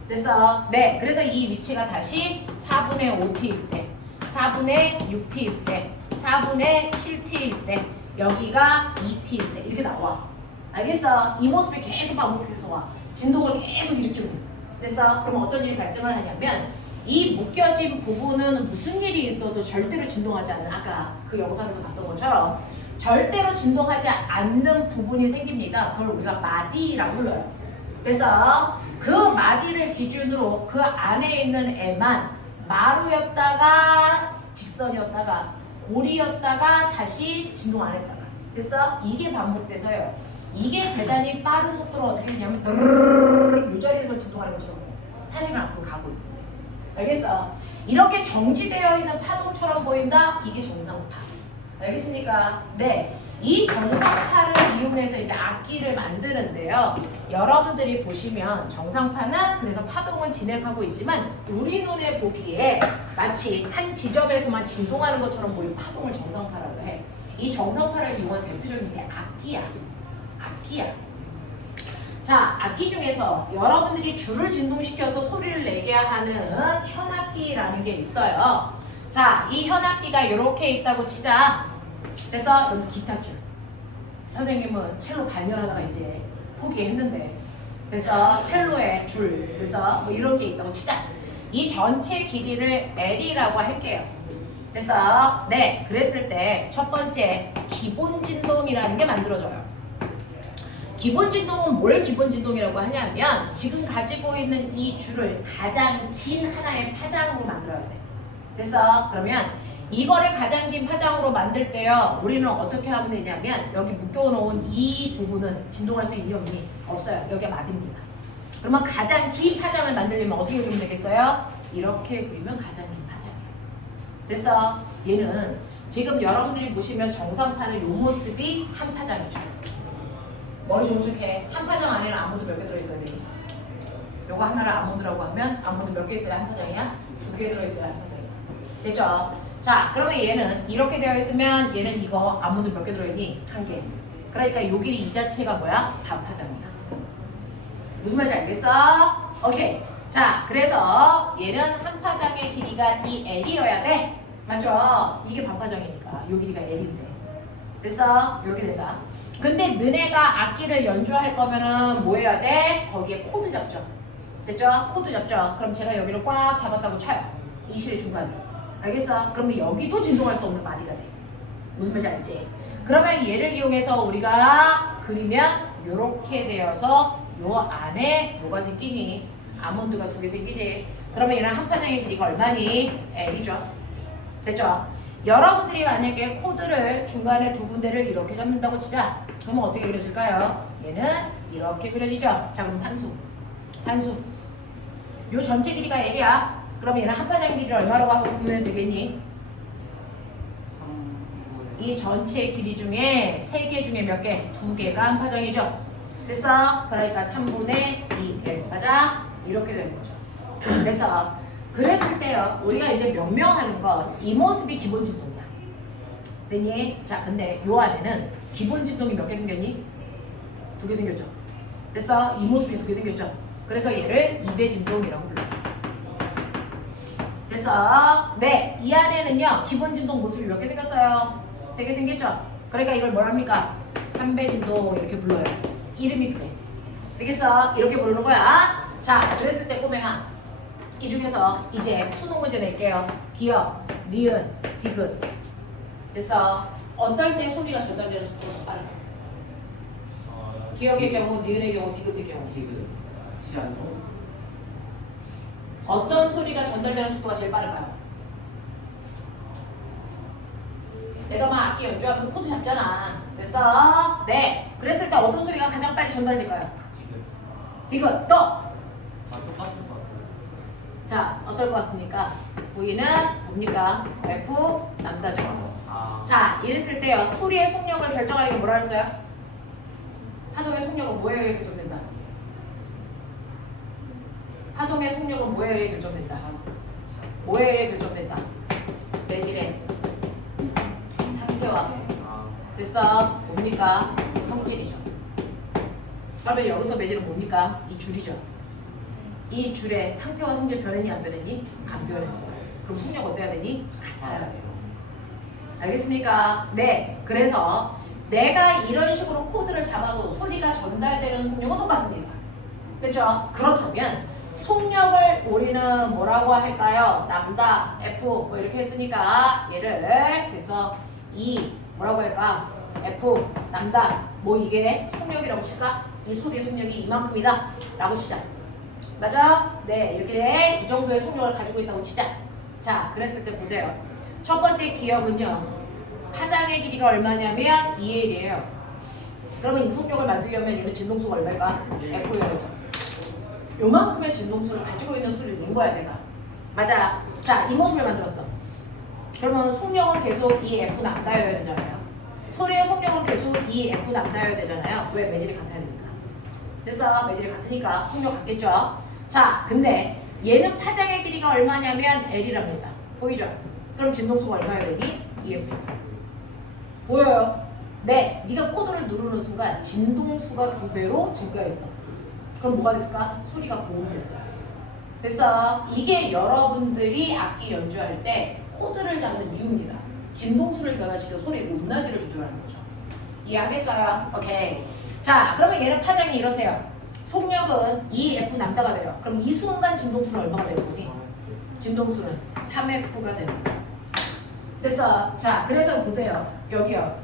됐어? 네. 그래서 이 위치가 다시 4분의 5t일 때, 4분의 6t일 때, 4분의 7t일 때, 여기가 2t일 때 이렇게 나와. 알겠어? 이 모습이 계속 반복해서 와. 진동을 계속 일으키는 거야. 됐어? 그럼 어떤 일이 발생을 하냐면 이 묶여진 부분은 무슨 일이 있어도 절대로 진동하지 않는, 아까 그 영상에서 봤던 것처럼 절대로 진동하지 않는 부분이 생깁니다. 그걸 우리가 마디라고 불러요. 그래서 그 마디를 기준으로 그 안에 있는 애만 마루였다가 직선이었다가 고리였다가 다시 진동 안 했다가. 그래서 이게 반복돼서요. 이게 대단히 빠른 속도로 어떻게 되냐면 이 자리에서 진동하는 것처럼 사실은 앞으로 가고 있는 거예요. 알겠어? 이렇게 정지되어 있는 파동처럼 보인다? 이게 정상파. 알겠습니까? 네. 이 정상파를 이용해서 이제 악기를 만드는데요. 여러분들이 보시면 정상파는 그래서 파동을 진행하고 있지만 우리 눈에 보기에 마치 한 지점에서만 진동하는 것처럼 보이는 파동을 정상파라고 해. 이 정상파를 이용한 대표적인 게 악기야. 악기야. 자, 악기 중에서 여러분들이 줄을 진동시켜서 소리를 내게 하는 현악기라는 게 있어요. 자, 이 현악기가 이렇게 있다고 치자. 그래서 여기 기타줄. 선생님은 첼로 발견하다가 이제 포기했는데, 그래서 첼로의 줄, 그래서 뭐 이런 게 있다고 치자. 이 전체 길이를 L이라고 할게요. 그래서 네, 그랬을 때 첫 번째 기본 진동이라는 게 만들어져요. 기본 진동은 뭘 기본 진동이라고 하냐면 지금 가지고 있는 이 줄을 가장 긴 하나의 파장으로 만들어야 돼. 그래서 그러면 이거를 가장 긴 파장으로 만들 때요, 우리는 어떻게 하면 되냐면 여기 묶여놓은 이 부분은 진동할 수 있는 힘이 없어요. 여기가 마디입니다. 그러면 가장 긴 파장을 만들려면 어떻게 그리면 되겠어요? 이렇게 그리면 가장 긴 파장이에요. 그래서 얘는 지금 여러분들이 보시면 정상판의 요 모습이 한 파장이죠. 머리 좋은 척해. 한 파장 안에는 아몬드 몇 개 들어있어야 돼? 요거 하나를 아몬드라고 하면 아몬드 몇 개 있어야 한 파장이야? 2개 들어있어야 한 파장이야. 됐죠? 자, 그러면 얘는 이렇게 되어 있으면 얘는 이거 아몬드 몇 개 들어있니? 1개. 그러니까 요 길이 이 자체가 뭐야? 반 파장이야. 무슨 말인지 알겠어? 오케이. 자, 그래서 얘는 한 파장의 길이가 이 L이어야 돼. 맞죠? 이게 반 파장이니까 요 길이가 L인데. 그래서 이렇게 된다. 근데 너네가 악기를 연주할 거면은 뭐 해야 돼? 거기에 코드 잡죠. 됐죠? 코드 잡죠? 그럼 제가 여기를 꽉 잡았다고 쳐요. 이 실의 중간에. 알겠어? 그러면 여기도 진동할 수 없는 마디가 돼. 무슨 말인지 알지? 그러면 얘를 이용해서 우리가 그리면 요렇게 되어서 요 안에 뭐가 생기니? 아몬드가 2개 생기지. 그러면 얘는 한 파장의 길이가 얼마니? L이죠. 됐죠? 여러분들이 만약에 코드를 중간에 두 군데를 이렇게 잡는다고 치자. 그러면 어떻게 그려질까요? 얘는 이렇게 그려지죠. 자, 그럼 산수. 산수. 요 전체 길이가 L이야. 그럼 얘는 한 파장 길이를 얼마로 가보면 되겠니? 이 전체 길이 중에 3개 중에 몇 개? 2개가 한 파장이죠. 됐어? 그러니까 3분의 2 L. 맞아? 이렇게 되는 거죠. 그래서 그랬을 때요, 우리가 이제 명명하는 건 이 모습이 기본 진동이야. 됐니? 자, 근데 요 안에는 기본 진동이 몇 개 생겼니? 2개 생겼죠. 됐어? 이 모습이 2개 생겼죠. 그래서 얘를 2배 진동이라고 불러요. 그래서 네, 이 안에는요, 기본 진동 모습이 몇 개 생겼어요? 3개 생겼죠. 그러니까 이걸 뭐랍니까? 3배 진동 이렇게 불러요. 이름이 그래. 되겠어? 이렇게 부르는 거야. 자, 그랬을 때 꼬맹아, 이 중에서 이제 수능 문제 낼게요. 기역, 니은, 디귿. 그래서 어떨 때 소리가 전달되는 속도가 더 빠르게? 기역의 경우, 니은의 경우, 디귿의 경우. 디귿. 시안도. 어떤 소리가 전달되는 속도가 제일 빠를까요? 내가 막 악기 연주하면서 코드 잡잖아. 그래서 네, 그랬을 때 어떤 소리가 가장 빨리 전달될까요? 디귿. 디귿. 또! 똑같을 것 같아요. 자, 어떨 것 같습니까? V는 뭡니까? F 남다죠. 자, 이랬을 때요, 소리의 속력을 결정하는 게 뭐라 했어요? 파동의 속력은 뭐에 의해 결정된다? 파동의 속력은 뭐에 의해 결정된다? 뭐에 의해 결정된다? 내질의 상태와 됐어? 뭡니까? 성질이죠. 그러면 여기서 매질은 뭡니까? 이 줄이죠. 이 줄의 상태와 성질 변했니 안 변했니? 안 변했어요. 그럼 속력 어때야 되니? 같아야 돼요. 알겠습니까? 네. 그래서 내가 이런 식으로 코드를 잡아도 소리가 전달되는 속력은 똑같습니다. 됐죠? 그렇다면 속력을 우리는 뭐라고 할까요? 남다, F 뭐 이렇게 했으니까 얘를 그래서 이 뭐라고 할까? F 남다. 뭐 이게 속력이라고 칠까? 이 소리의 속력이 이만큼이다 라고 치자. 맞아? 네, 이렇게 이 정도의 속력을 가지고 있다고 치자. 자, 그랬을 때 보세요. 첫 번째 기억은요. 파장의 길이가 얼마냐면 2L이에요. 그러면 이 속력을 만들려면 얘는 진동수가 얼마일까? F여야죠. 요만큼의 진동수를 가지고 있는 소리를 낸 거야, 내가. 맞아. 자, 이 모습을 만들었어. 그러면 속력은 계속 이 F 남다여야 되잖아요. 소리의 속력은 계속 이 F 남다여야 되잖아요. 왜? 매질이 같아야 되니까. 됐어. 매질이 같으니까 속력 같겠죠. 자, 근데 얘는 파장의 길이가 얼마냐면 L이랍니다. 보이죠? 그럼 진동수가 얼마여야 되니? EF. 보여요? 네. 네가 코드를 누르는 순간 진동수가 2배로 증가했어. 그럼 뭐가 됐을까? 소리가 고음됐어요. 됐어. 이게 여러분들이 악기 연주할 때 코드를 잡는 이유입니다. 진동수를 변화시켜 소리의 높낮이를 조절하는 거죠. 이해하겠어요? 오케이. 자, 그러면 얘는 파장이 이렇대요. 속력은 2F 남다가 돼요. 그럼 이 순간 진동수는 얼마가 되는 거니? 진동수는 3F가 되는 거예요. 됐어. 자, 그래서 보세요. 여기요.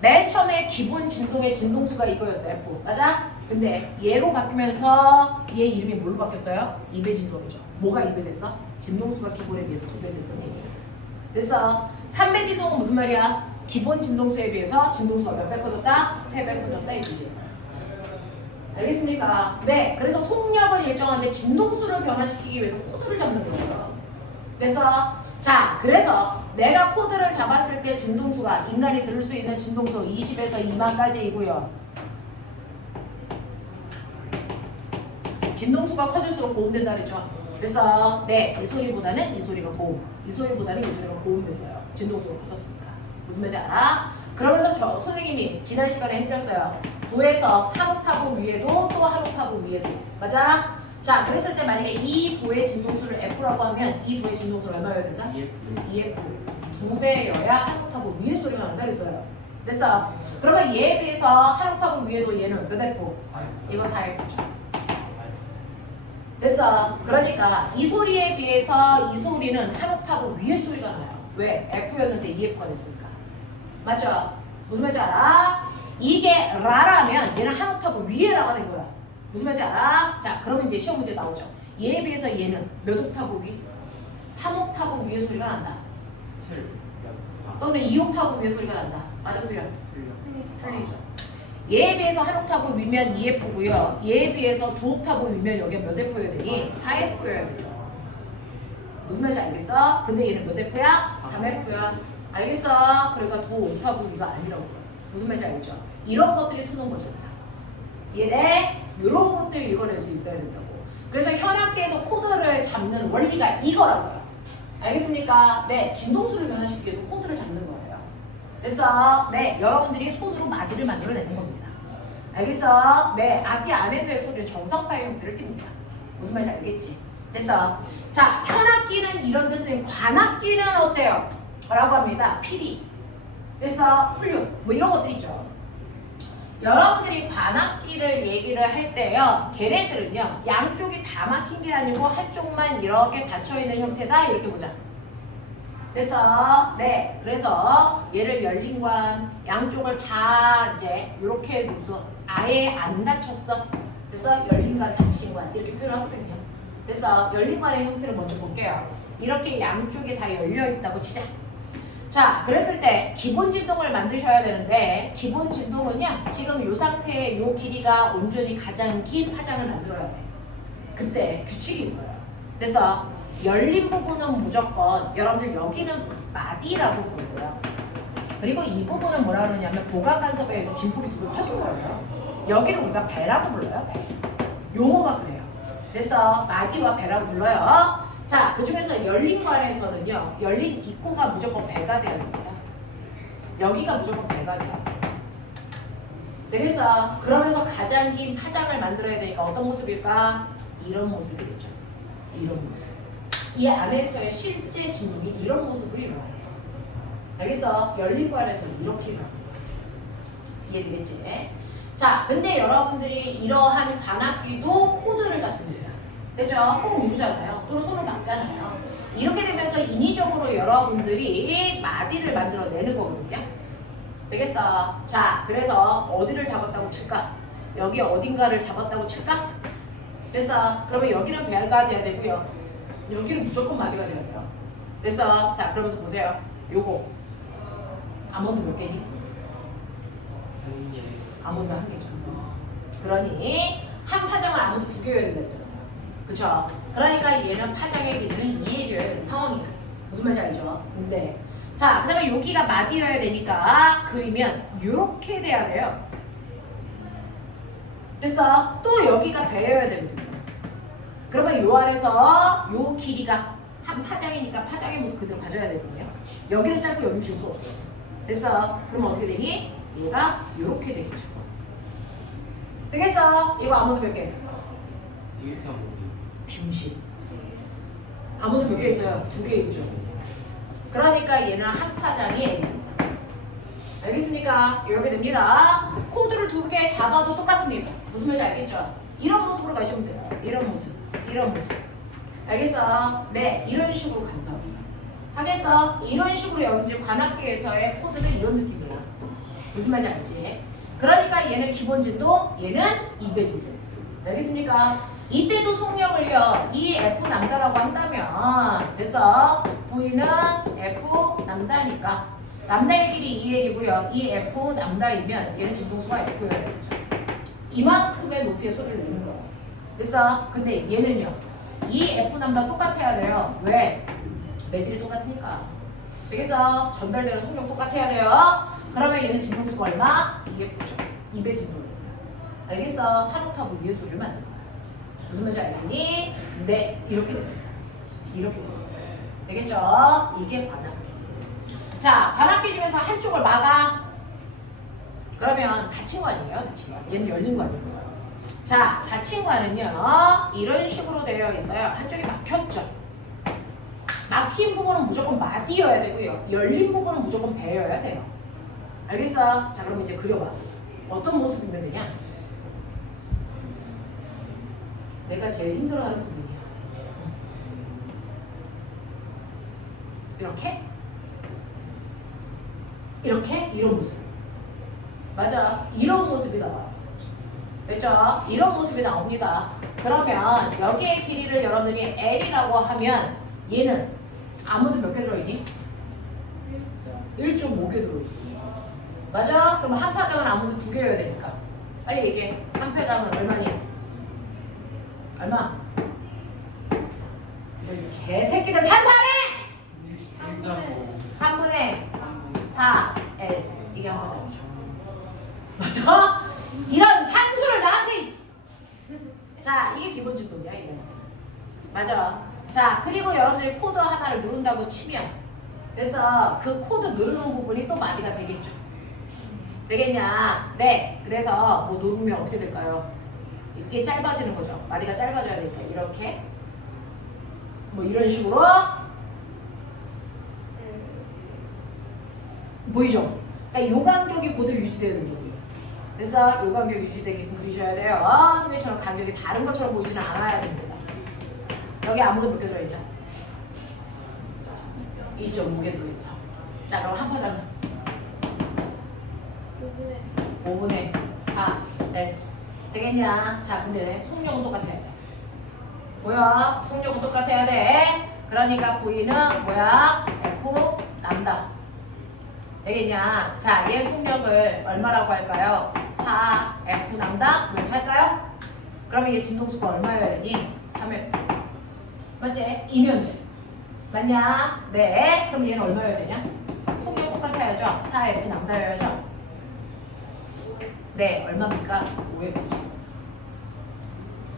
맨 처음에 기본 진동의 진동수가 이거였어. F. 맞아? 근데 얘로 바뀌면서 얘 이름이 뭘로 바뀌었어요? 2배 진동이죠. 뭐가 2배 됐어? 진동수가 기본에 비해서 2배 됐던 얘기예요. 됐어. 3배 진동은 무슨 말이야? 기본 진동수에 비해서 진동수가 몇 배 커졌다? 3배 커졌다 이거지. 알겠습니까? 네. 그래서 속력은 일정한데 진동수를 변화시키기 위해서 코드를 잡는 거예요. 그래서 자, 그래서 내가 코드를 잡았을 때 진동수가 인간이 들을 수 있는 진동수 20에서 2만까지이고요. 진동수가 커질수록 고음된다 그랬죠. 그래서 네, 이 소리보다는 이 소리가 고음, 이 소리보다는 이 소리가 고음됐어요. 진동수가 커졌으니까. 무슨 말인지 알아? 그러면서 저 선생님이 지난 시간에 해드렸어요. 도에서 한 옥타브 위에도 또 한 옥타브 위에도. 맞아? 자, 그랬을 때 만약에 이 도의 진동수를 F라고 하면 이 도의 진동수를 얼마여야 된다? EF. 2배여야 한 옥타브 위에 소리가 난다 그랬어요. 됐어? 그러면 얘에 비해서 한 옥타브 위에도 얘는 몇 F? 이거 4F죠. 됐어? 그러니까 이 소리에 비해서 이 소리는 한 옥타브 위에 소리가 나요. 왜? F였는데 EF가 됐으니까. 맞죠? 무슨 말인지 알아? 이게 라라면 얘는 한 옥타브 위에 라가 된 거야. 무슨 말인지 알아? 자, 그러면 이제 시험 문제 나오죠. 얘에 비해서 얘는 몇 옥타브 위? 3옥타브 위에 소리가 난다. 또는 2옥타브 위에 소리가 난다. 맞아, 틀려? 틀리죠. 얘에 비해서 한 옥타브 위면 2F고요. 얘에 비해서 2옥타브 위면 여기 몇 F여야 되니? 4F여야 되죠. 무슨 말인지 알겠어? 근데 얘는 몇 F야? 3F야. 알겠어? 그러니까 2옥타브 위가 아니라고. 무슨 말인지 알겠죠? 이런 것들이 수능 거잖아. 얘네 이런 것들을 읽어낼 수 있어야 된다고. 그래서 현악기에서 코드를 잡는 원리가 이거라고요. 알겠습니까? 네, 진동수를 변화시키기 위해서 코드를 잡는 거예요. 됐어? 네, 여러분들이 손으로 마디를 만들어내는 겁니다. 알겠어? 네, 악기 안에서의 소리는 정성파의 형태를 띱니다. 무슨 말인지 알겠지? 됐어? 자, 현악기는 이런 데서 관악기는 어때요? 라고 합니다. 피리. 됐어? 훌륭. 뭐 이런 것들 있죠. 여러분들이 관악기를 얘기를 할 때요, 걔네들은요, 양쪽이 다 막힌 게 아니고 한쪽만 이렇게 닫혀있는 형태다. 이렇게 보자. 됐어? 네. 그래서 얘를 열린 관, 양쪽을 다 이제 이렇게 놔서 아예 안 닫혔어. 됐어? 열린 관, 닫힌 관. 이렇게 표현하거든요. 됐어? 열린 관의 형태를 먼저 볼게요. 이렇게 양쪽이 다 열려있다고 치자. 자, 그랬을 때 기본 진동을 만드셔야 되는데 기본 진동은요, 지금 이 상태의 이 길이가 온전히 가장 긴 파장을 만들어야 돼. 그때 규칙이 있어요. 그래서 열린 부분은 무조건 여러분들 여기는 마디라고 부르고요. 그리고 이 부분은 뭐라 그러냐면 보강 간섭에 의해서 진폭이 두 배 커진 거예요. 여기를 우리가 배라고 불러요. 배. 용어가 그래요. 그래서 마디와 배라고 불러요. 자, 그 중에서 열린 관에서는요, 열린 입구가 무조건 배가 돼야 됩니다. 여기가 무조건 배가 돼요. 되겠어? 그러면서 가장 긴 파장을 만들어야 되니까 어떤 모습일까? 이런 모습이겠죠. 이런 모습. 이 안에서의 실제 진동이 이런 모습으로 일어나요. 알겠어? 열린 관에서는 이렇게 일어납니다. 이해되겠지? 자, 근데 여러분들이 이러한 관악기도 코드를 잡습니다. 됐죠? 꼭 누르잖아요. 또는 손을 막잖아요. 이렇게 되면서 인위적으로 여러분들이 마디를 만들어내는 거거든요. 되겠어. 자, 그래서 어디를 잡았다고 칠까? 여기 어딘가를 잡았다고 칠까? 됐어. 그러면 여기는 배가 돼야 되고요. 여기는 무조건 마디가 돼야 돼요. 됐어. 자, 그러면서 보세요. 요거 아몬드 몇 개니? 아몬드 한 개죠. 그러니 한 파장은 아몬드 2개여야 된다 했잖아요. 그쵸? 그러니까 얘는 파장의 길이는 2해줘야 되는 상황이야. 무슨 말인지 알죠? 네. 자, 그 다음에 여기가 마디여야 되니까 그리면 요렇게 돼야 돼요. 됐어? 또 여기가 배여야 되거든요. 그러면 요 안에서 요 길이가 한 파장이니까 파장의 모습 그대로 가져야 되거든요. 여기는 짧고 여기는 길 수 없어요. 됐어? 그러면 어떻게 되니? 얘가 요렇게 되겠죠. 되겠어? 이거 아몬드 몇 개? 1.5. 빙신. 아몬드 몇 개 있어요? 2개 있죠. 그러니까 얘는 한 파장이 N입니다. 알겠습니까? 이렇게 됩니다. 코드를 2개 잡아도 똑같습니다. 무슨 말인지 알겠죠? 이런 모습으로 가시면 돼요. 이런 모습, 이런 모습. 알겠어? 네, 이런 식으로 간다고. 하겠어? 이런 식으로 여러분들 관악기에서의 코드는 이런 느낌이야. 무슨 말인지 알지? 그러니까 얘는 기본진도, 얘는 이배진도. 알겠습니까? 이때도 속력을요, 이 F 남다라고 한다면, 됐어? V는 F 남다니까. 남다의 길이 2L이고요. 이 F 남다이면 얘는 진동수가 F여야 되겠죠. 이만큼의 높이의 소리를 내는 거예요. 됐어? 근데 얘는요, 이 F 남다 똑같아야 돼요. 왜? 매질이 똑같으니까. 되겠어? 전달되는 속력 똑같아야 돼요. 그러면 얘는 진동수가 얼마? 2F죠. 2배 진동이니까. 알겠어? 한 옥타브 위의 소리를 만든 거야. 무슨 말인지 알겠니? 네, 이렇게 됩니다. 이렇게 됩니다. 되겠죠? 이게 관악기. 자, 관악기 중에서 한쪽을 막아. 그러면 닫힌 거 아니에요? 닫힌 거. 얘는 열린 거 아니고요. 자, 닫힌 거는요, 이런 식으로 되어 있어요. 한쪽이 막혔죠. 막힌 부분은 무조건 마디여야 되고요. 열린 부분은 무조건 배여야 돼요. 알겠어? 자, 그럼 이제 그려봐. 어떤 모습이면 되냐? 내가 제일 힘들어하는 부분이야. 이렇게? 이렇게? 이런 모습. 맞아. 이런 모습이 나와요. 됐죠? 이런 모습이 나옵니다. 그러면 여기의 길이를 여러분들이 L이라고 하면 얘는 아몬드 몇 개 들어있니? 1.5개 들어있니? 맞아? 그럼 한 파장은 아몬드 2개여야 되니까. 빨리 얘기해. 한 파장은 얼마니? 얼마? 개새끼들 산산해! 1.5. 3분의 4 L. 이게 한 파장이죠. 맞아? 이런 산수를 나한테. 자, 이게 기본 진동이야, 이거. 맞아. 자, 그리고 여러분들이 코드 하나를 누른다고 치면, 그래서 그 코드 누르는 부분이 또 마디가 되겠죠. 되겠냐? 네. 그래서 뭐 누르면 어떻게 될까요? 이게 짧아지는 거죠. 마디가 짧아져야 되니까 이렇게 뭐 이런 식으로 보이죠? 그러니까 요 간격이 그대로 유지되는 거고요. 그래서 요 간격 유지되게끔 그리셔야 돼요. 선생님처럼 간격이 다른 것처럼 보이지는 않아야 됩니다. 여기 아무도 몇 개 들어있냐? 2.5개 들어있어. 자, 그럼 한 파장은 5분의 4 L. 되겠냐? 자, 근데 속력은 똑같아야 돼. 뭐야? 속력은 똑같아야 돼. 그러니까 V는 뭐야? F 남다. 되겠냐? 자, 얘 속력을 얼마라고 할까요? 4 F 남다? 그렇게 할까요? 그러면 얘 진동수가 얼마여야 되니? 3F. 맞지? 2면 돼. 맞냐? 네. 그럼 얘는 얼마여야 되냐? 속력 똑같아야죠? 4F 남다여야죠? 네. 얼마입니까? 5F죠.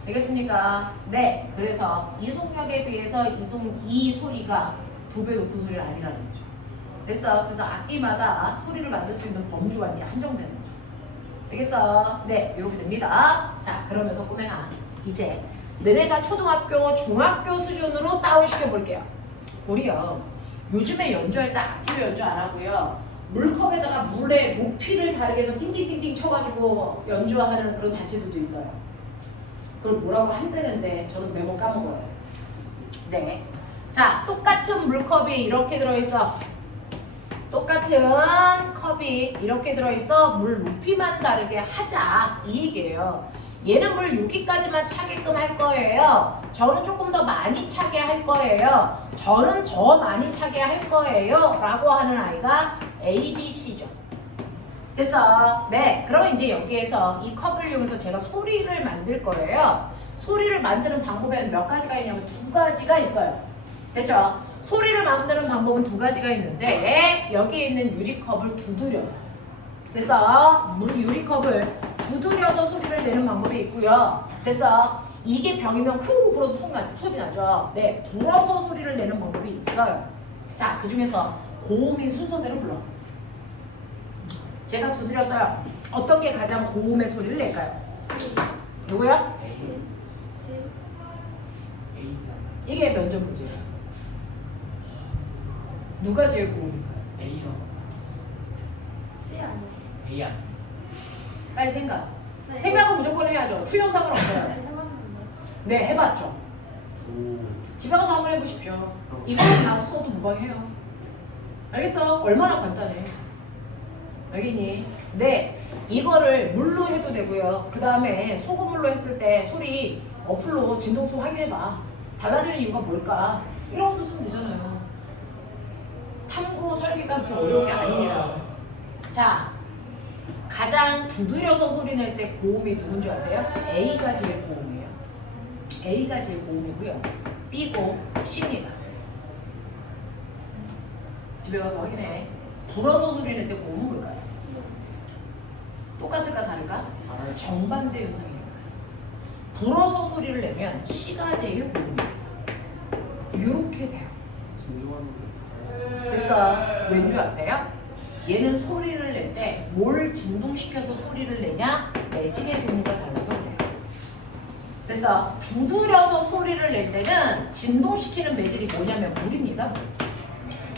되겠습니까? 네. 그래서 이 속력에 비해서 이 소리가 2배 높은 소리는 아니라는 거죠. 됐어? 그래서 악기마다 소리를 만들 수 있는 범주가 이제 한정되는 거죠. 되겠어? 네. 이렇게 됩니다. 자, 그러면서 꼬맹아, 이제 너네가 초등학교, 중학교 수준으로 다운시켜 볼게요. 우리요, 요즘에 연주할 때 악기로 연주 안 하고요, 물컵에다가 물의 높이를 다르게 해서 띵띵띵띵 쳐가지고 연주하는 그런 단체들도 있어요. 그걸 뭐라고 한다는데 저는 매번 까먹어요. 네. 자, 똑같은 물컵이 이렇게 들어있어. 똑같은 컵이 이렇게 들어있어 물 높이만 다르게 하자 이 얘기예요. 얘는 물 여기까지만 차게끔 할 거예요. 저는 조금 더 많이 차게 할 거예요. 저는 더 많이 차게 할 거예요 라고 하는 아이가 A, B, C죠. 됐어. 네, 그러면 이제 여기에서 이 컵을 이용해서 제가 소리를 만들 거예요. 소리를 만드는 방법에는 몇 가지가 있냐면 두 가지가 있어요. 됐죠? 소리를 만드는 방법은 두 가지가 있는데 여기에 있는 유리컵을 두드려서 됐어? 유리컵을 두드려서 소리를 내는 방법이 있고요. 됐어? 이게 병이면 후 불어도 소리 나죠? 네, 불어서 소리를 내는 방법이 있어요. 자, 그 중에서 고음인 순서대로 불러. 제가 두드려서요. 어떤 게 가장 고음의 소리를 낼까요? 누구요? 이게 면접 문제예요. 누가 제일 고음일까요? A요. C 아니에요? A야. 빨리 생각. 네. 생각은 무조건 해야죠. 틀려도 네, 상관없어요. 해봤는데. 네, 해봤죠. 오. 집에 가서 한번 해보십시오. 이거는 다 써도 무방해요. 알겠어? 얼마나 간단해. 알겠니? 네, 이거를 물로 해도 되고요. 그 다음에 소금물로 했을 때 소리 어플로 진동수 확인해봐. 달라지는 이유가 뭘까? 이런 것도 쓰면 되잖아요. 탐구 설계가 그렇게 어려운 게 아닙니다. 자, 가장 두드려서 소리 낼 때 고음이 누군지 아세요? A가 제일 고음이에요. A가 제일 고음이고요. B고 C입니다. 집에 가서 확인해. 불어서 소리 낼 때 고음은 뭘까요? 똑같을까 다를까? 정반대 현상이에요. 불어서 소리를 내면 C가 제일 고음입니다. 이렇게 돼요. 진동하는 거. 됐어. 왠지 아세요? 얘는 소리를 낼 때 뭘 진동시켜서 소리를 내냐? 매질의 종류가 달라서 그래요. 됐어. 두드려서 소리를 낼 때는 진동시키는 매질이 뭐냐면 물입니다.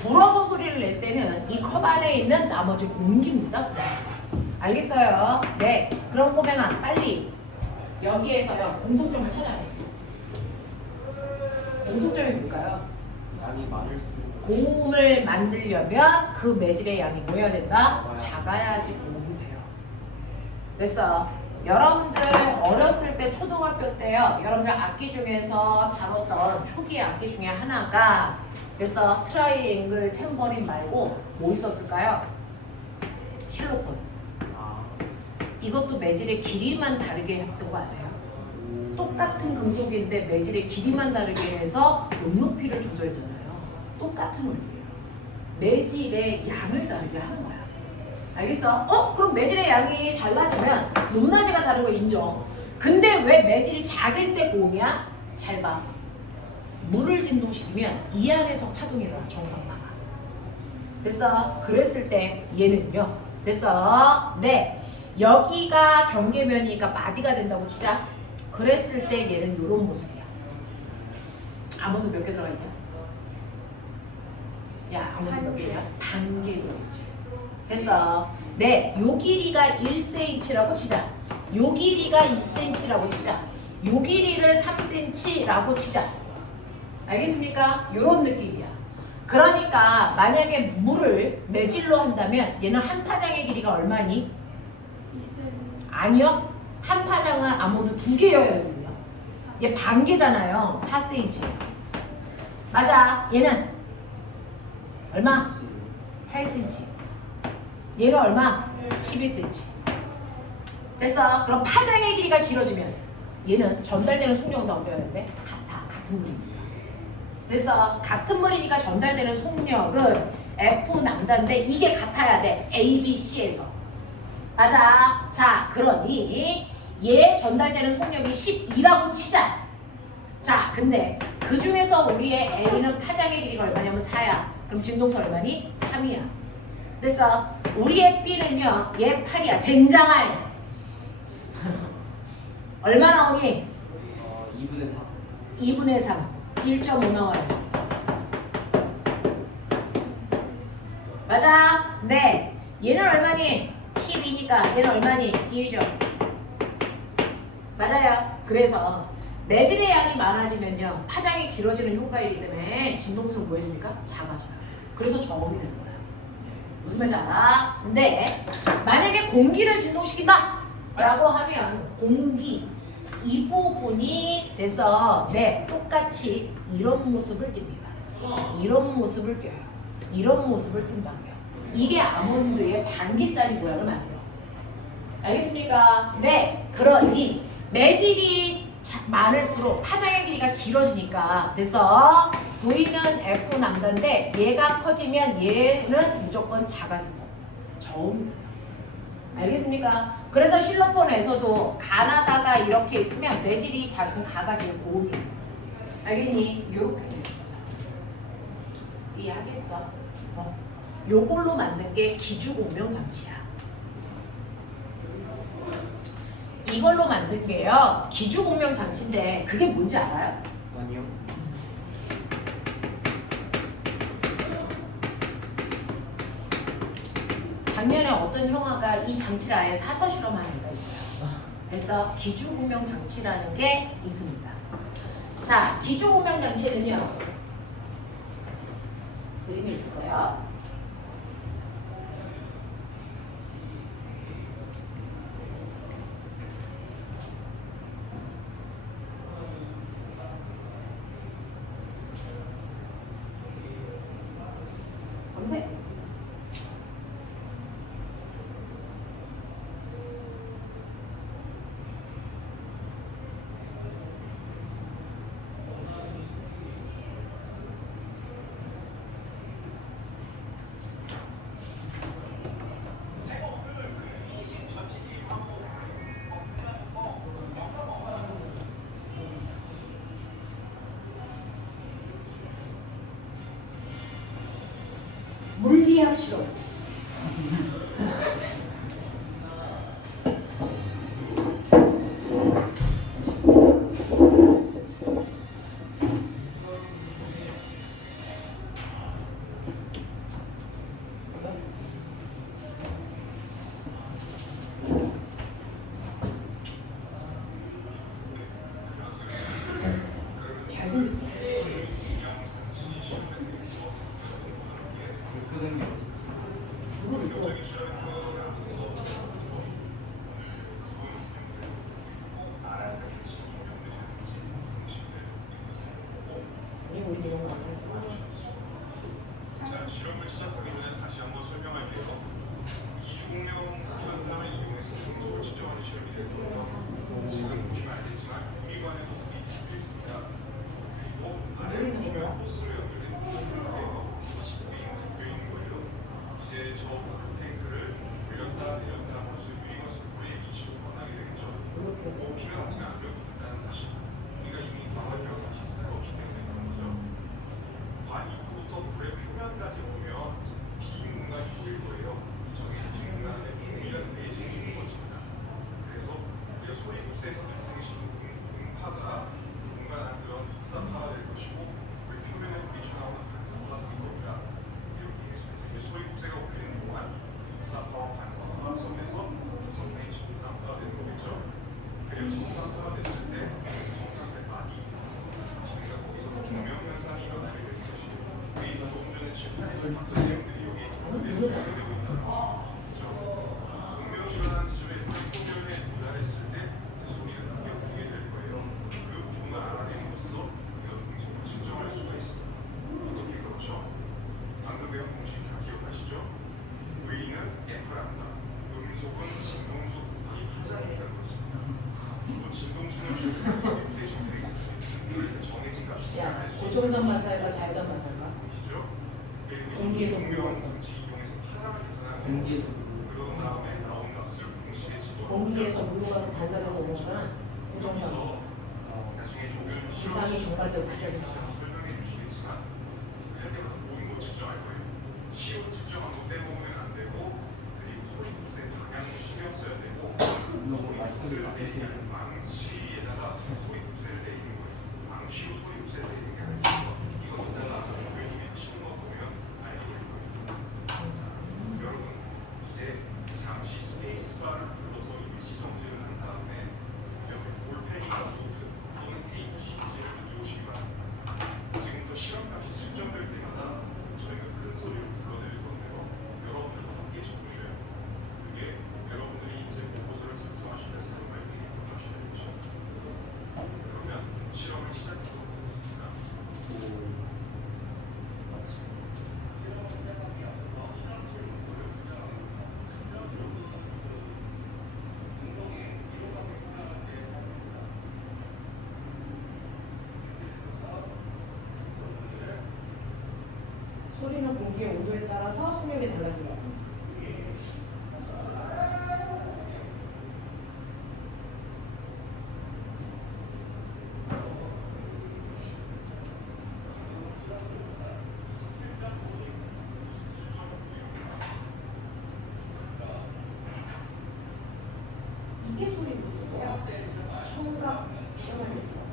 불어서 소리를 낼 때는 이 컵 안에 있는 나머지 공기입니다. 알겠어요? 네. 그럼 꼬맹아 빨리 여기에서요 공통점을 찾아야 돼. 공통점이 뭘까요? 양이 많을수록 고음을 만들려면 그 매질의 양이 뭐여야 된다? 작아야지 고음이 돼요. 됐어. 여러분들 어렸을 때 초등학교 때요. 여러분들 악기 중에서 다뤘던 초기 악기 중에 하나가 됐어. 트라이앵글 탬버린 말고 뭐 있었을까요? 실로폰. 아. 이것도 매질의 길이만 다르게 했던 거 아세요? 똑같은 금속인데 매질의 길이만 다르게 해서 높이를 조절했잖아요. 똑같은 원리예요. 매질의 양을 다르게 하는 거야. 알겠어? 그럼 매질의 양이 달라지면 높낮이가 다른 거 인정. 근데 왜 매질이 작을 때 고음이야? 잘 봐. 물을 진동시키면 이 안에서 파동이 나와. 정상 나가. 됐어? 그랬을 때 얘는요. 됐어? 네. 여기가 경계면이니까 마디가 된다고 치자. 그랬을 때 얘는 이런 모습이야. 아무도 몇 개 들어가 있냐? 야, 아무도 몇 개야? 반 개 들어있지. 됐어. 네, 요 길이가 1cm라고 치자. 요 길이가 2cm라고 치자. 요 길이를 3cm라고 치자. 알겠습니까? 요런 느낌이야. 그러니까 만약에 물을 매질로 한다면 얘는 한 파장의 길이가 얼마니? 아니요. 한 파장은 아몬드 2개여야 되거든요. 얘 반 개잖아요. 4cm. 맞아. 얘는 얼마? 8cm. 얘는 얼마? 11cm. 됐어. 그럼 파장의 길이가 길어지면 얘는 전달되는 속력은 다 어때야 되는데? 같은 물입니다. 됐어. 같은 물이니까 전달되는 속력은 F 남다인데 이게 같아야 돼. A, B, C에서. 맞아. 자, 그러니 얘 전달되는 속력이 12라고 치자. 자, 근데 그 중에서 우리의 A는 파장의 길이가 얼마냐면 4야. 그럼 진동수 얼마니? 3이야. 됐어. 우리의 B는요. 얘 8이야. 쟁장할. 얼마 나오니? 2분의 4. 2분의 3. 1.5 나와요. 맞아. 네. 얘는 얼마니? 12니까 얘는 얼마니? 1이죠. 맞아요. 그래서 매질의 양이 많아지면요. 파장이 길어지는 효과이기 때문에 진동수는 뭐해집니까? 작아져요. 그래서 저음이 되는 거야. 무슨 말인지 알아? 근데 만약에 공기를 진동시킨다 라고 하면 공기 이 부분이 돼서 네 똑같이 이런 모습을 띱니다. 이런 모습을 띄어요. 이런 모습을 띈다고요. 이게 아몬드의 반기짜리 모양을 만들어. 알겠습니까? 네. 그러니 매질이 많을수록 파장의 길이가 길어지니까 그래서 V는 F 남자인데 얘가 커지면 얘는 무조건 작아진다. 저음이다. 알겠습니까? 그래서 실로폰에서도 가나다가 이렇게 있으면 매질이 작은 가가 제일 고음이에요. 알겠니? 요렇게 되어 있어. 이해하겠어? 요걸로 만든 게 기주공명 장치야. 이걸로 만든 게요 기주공명 장치인데 그게 뭔지 알아요? 아니요. 작년에 어떤 형아가 이 장치를 아예 사서 실험한 애가 있어요. 그래서 기주공명 장치라는 게 있습니다. 자, 기주공명 장치는요 그림이 있을 거예요. 검색. 물리학 실험. 잘생겼다. 불 끄는 게 누구 있어? 아니 우리 이런 거 안 해. 자, 실험을 시작하기 전에 다시 한번 설명할게요. 기주공명 현상을 이용해서 금속을 측정하는 실험이 되고요. 지금 보시면 알겠지만 유리관에도 불이 켜져 있습니다. 그리고 아래를 보시면 호스로 연결된 탱크인데요. 19인 갖고 있는 거예요. 이제 저 탱크를 올렸다 내렸다 하면서 유리관수 불에 미치고 뻗나게 되겠죠. 피가 같은 안 려붙었다는 사실. 우리가 이미 광활력과 가스가 없기 때문에 그런 거죠. 관 입구부터 불의 표면까지 보면 빈 공간이 보일 거예요. 저게 빈 공간에 공이라는 매징이 있는 것입니다. 그래서 우리가 소리급세에서 발생시키는 음파가 공간 안에 들어간 익사파가 될 것이고 우리 표면에 불이 튀어나오는 반사파가 될 겁니다. 이렇게 해석해서 이제 소리급세가 오히는 동안 익사파와 반사파가 합성해서 성분의 정상파가 되는 거겠죠. 그리고 정상파가 됐을 때 정상대 많이 우리가 거기서 조명 현상이 일어나게 되는 것이고 우리 조금 전에 칠판에서 박사 내용들이 여기 그대로 적용되고 있다는 것이죠. 공명이 일어나는 지점에 불포면에 도달했을 때 소리가 크게 울리게 될 거예요. 그 부분을 알아내므로써 우리가 음속을 측정할 수가 있습니다. 어떻게 그렇죠? 방금 배운 공식 다 기억하시죠? V는 F란다. 음속은 진동수 부분이 파장이라는 것입니다. 또 진동수는 컴퓨테이션 베이스 정해진 값이 야, 고정단 마살과 자유단 마살과 보이시죠? 공기에서 물러왔어. 이용해서 파장을 계산하는 공기에서 그런 다음에 나온 값을 공식에 집어넣으면 공기에서 물로 가서 반사돼서 오는 거는 고정단 그래서 마살. 나중에 조금 이상이 종발되고 발전이 설명해 주시겠지만 할 때마다 모인 거 측정할 거예요. 시옷 측정하고 빼먹으면 안 되고 그리고 소리 붓의 방향도 신경 써야 되고 너무 말씀을 소리 붓을 많이 내리는 망치에다가 소리 붓을 내리는 거예요. 망치로 소리 붓을 내리는 게 아니고 이거 듣다가 교수님이 치는 거 보면 알게 될 거예요. 자, 여러분 이제 잠시 스페이스바를 눌러서 이미지 정지를 한 다음에 여기 볼펜이나 노트 또는 H지를 가져오시기 바랍니다. 지금부터 실험값이 측정될 때마다 저희가 큰 소리로 불러드릴 건데요. 여러분들 공기의 온도에 따라서 속력이 달라져요. 이게 소리 무슨데요? 청각 시험하겠어요.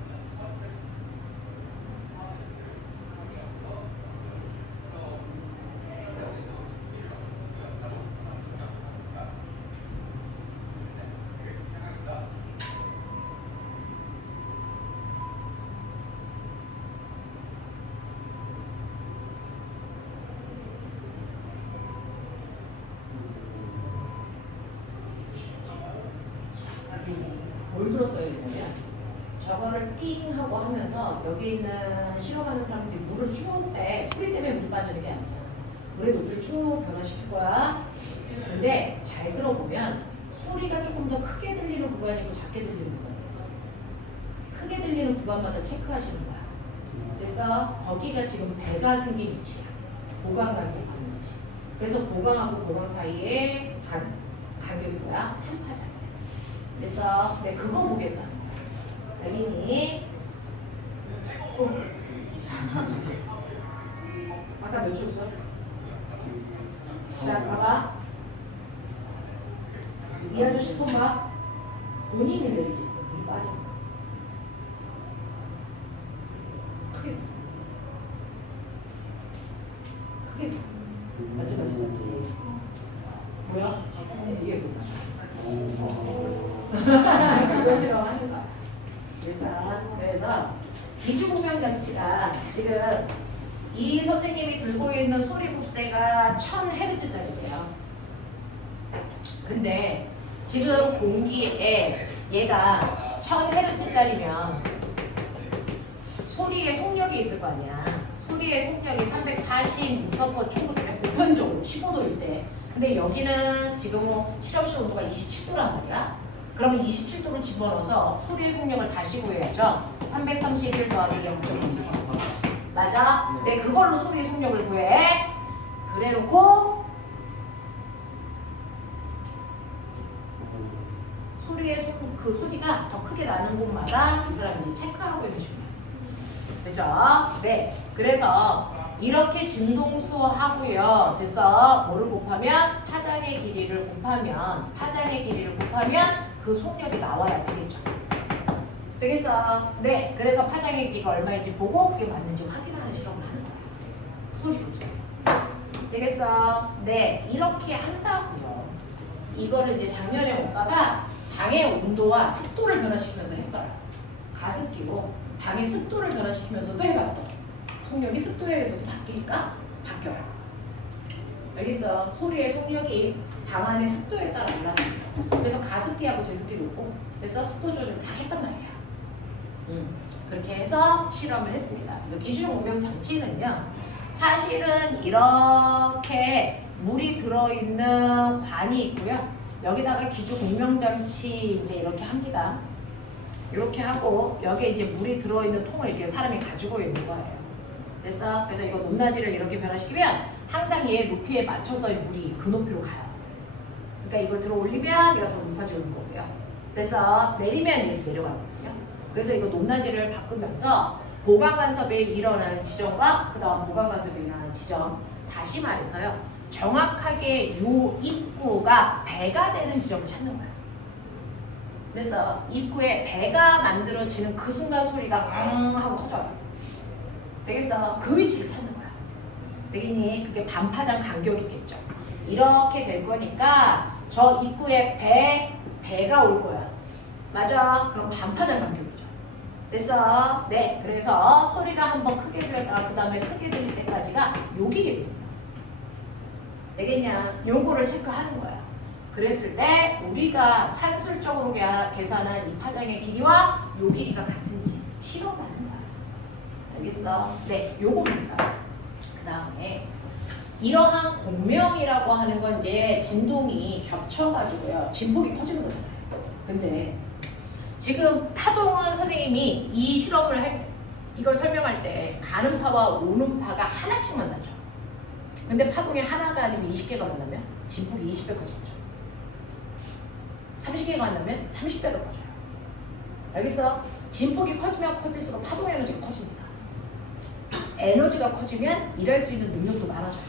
뭘 들었어야 되냐면 저거를 띵 하고 하면서 여기 있는 실험하는 사람들이 물을 쭉 빼. 소리 때문에 물 빠지는 게 아니야. 물의 높이를 쭉 변화시킬 거야. 근데 잘 들어보면 소리가 조금 더 크게 들리는 구간이 있고 작게 들리는 구간이 있어. 크게 들리는 구간마다 체크하시는 거야. 그래서 거기가 지금 배가 생긴 위치야. 보강관을 받는 위치. 그래서 보강하고 보강 사이에 간격이 뭐야? 한 파장. 그래서 네, 그거 보겠다는 거야. 알겠니? 아까 몇 줬어? 자, 봐봐. 이 아저씨 손 봐. 본인이 내리지. 물이 빠져. 크게. 크게. 맞지. 뭐야? 이게 뭐야? 그거 싫어하는 거야. 그래서 기주공명장치가 지금 이 선생님이 들고 있는 소리곱새가 1000Hz짜리예요. 근데 지금 공기에 얘가 1000Hz짜리면 소리의 속력이 있을 거 아니야. 소리의 속력이 340m/초 초급이면 보편적으로 15도일 때. 근데 여기는 지금 실험실 온도가 27도란 말이야. 그러면 27도를 집어넣어서 소리의 속력을 다시 구해야죠. 331 더하기 0.2. 맞아? 네, 그걸로 소리의 속력을 구해. 그래놓고 그 소리가 더 크게 나는 곳마다 이 사람이 이제 체크하고 있는 중이야. 그죠? 네. 그래서 이렇게 진동수 하고요. 됐어? 뭐를 곱하면? 파장의 길이를 곱하면 그 속력이 나와야 되겠죠. 되겠어? 네. 그래서 파장의 길이가 얼마인지 보고 그게 맞는지 확인하는 실험을 하는 거야. 소리 곱셈. 되겠어? 네. 이렇게 한다고요. 이거를 이제 작년에 오빠가 방의 온도와 습도를 변화시키면서 했어요. 가습기로 방의 습도를 변화시키면서도 해봤어. 속력이 습도에 의해서도 바뀌니까 바뀌어요. 알겠어? 소리의 속력이 방 안의 습도에 따라 달라집니다. 그래서 가습기하고 제습기 놓고 그래서 습도 조절을 하겠단 말이야. 그렇게 해서 실험을 했습니다. 그래서 기준용 공명 장치는요. 사실은 이렇게 물이 들어있는 관이 있고요. 여기다가 기준 공명장치 이제 이렇게 합니다. 이렇게 하고 여기에 이제 물이 들어있는 통을 이렇게 사람이 가지고 있는 거예요. 됐어? 그래서 이거 높낮이를 이렇게 변화시키면 항상 얘 높이에 맞춰서 물이 그 높이로 가요. 그러니까 이걸 들어 올리면 얘가 더 높아지는 거고요. 그래서 내리면 이렇게 내려가거든요. 그래서 이거 높낮이를 바꾸면서 보강간섭이 일어나는 지점과 그 다음 보강간섭이 일어나는 지점, 다시 말해서요. 정확하게 요 입구가 배가 되는 지점을 찾는 거야. 그래서 입구에 배가 만들어지는 그 순간 소리가 엉 하고 커져요. 되겠어? 그 위치를 찾는 거야. 되겠니? 그게 반파장 간격이겠죠. 이렇게 될 거니까 저 입구에 배가 올 거야. 맞아? 그럼 반파장 간격이죠. 됐어? 네. 그래서 소리가 한번 크게 들렸다가 그 다음에 크게 들릴 때까지가 요 길이거든요. 되겠냐? 요거를 체크하는 거야. 그랬을 때 우리가 산술적으로 계산한 이 파장의 길이와 요 길이가 같은지 실험하는 거야. 알겠어? 네, 요겁니다. 그 다음에 이러한 공명이라고 하는 건 이제 진동이 겹쳐가지고요. 진폭이 커지는 거잖아요. 근데 지금 파동은 선생님이 이 실험을 이걸 설명할 때 가는 파와 오는 파가 하나씩만 나죠. 근데 파동이 하나가 아니고 20개가 만나면 진폭이 20배 커지죠. 30개가 만나면 30배가 커져요. 알겠어? 진폭이 커지면 커질수록 파동 에너지가 커집니다. 에너지가 커지면 일할 수 있는 능력도 많아져요.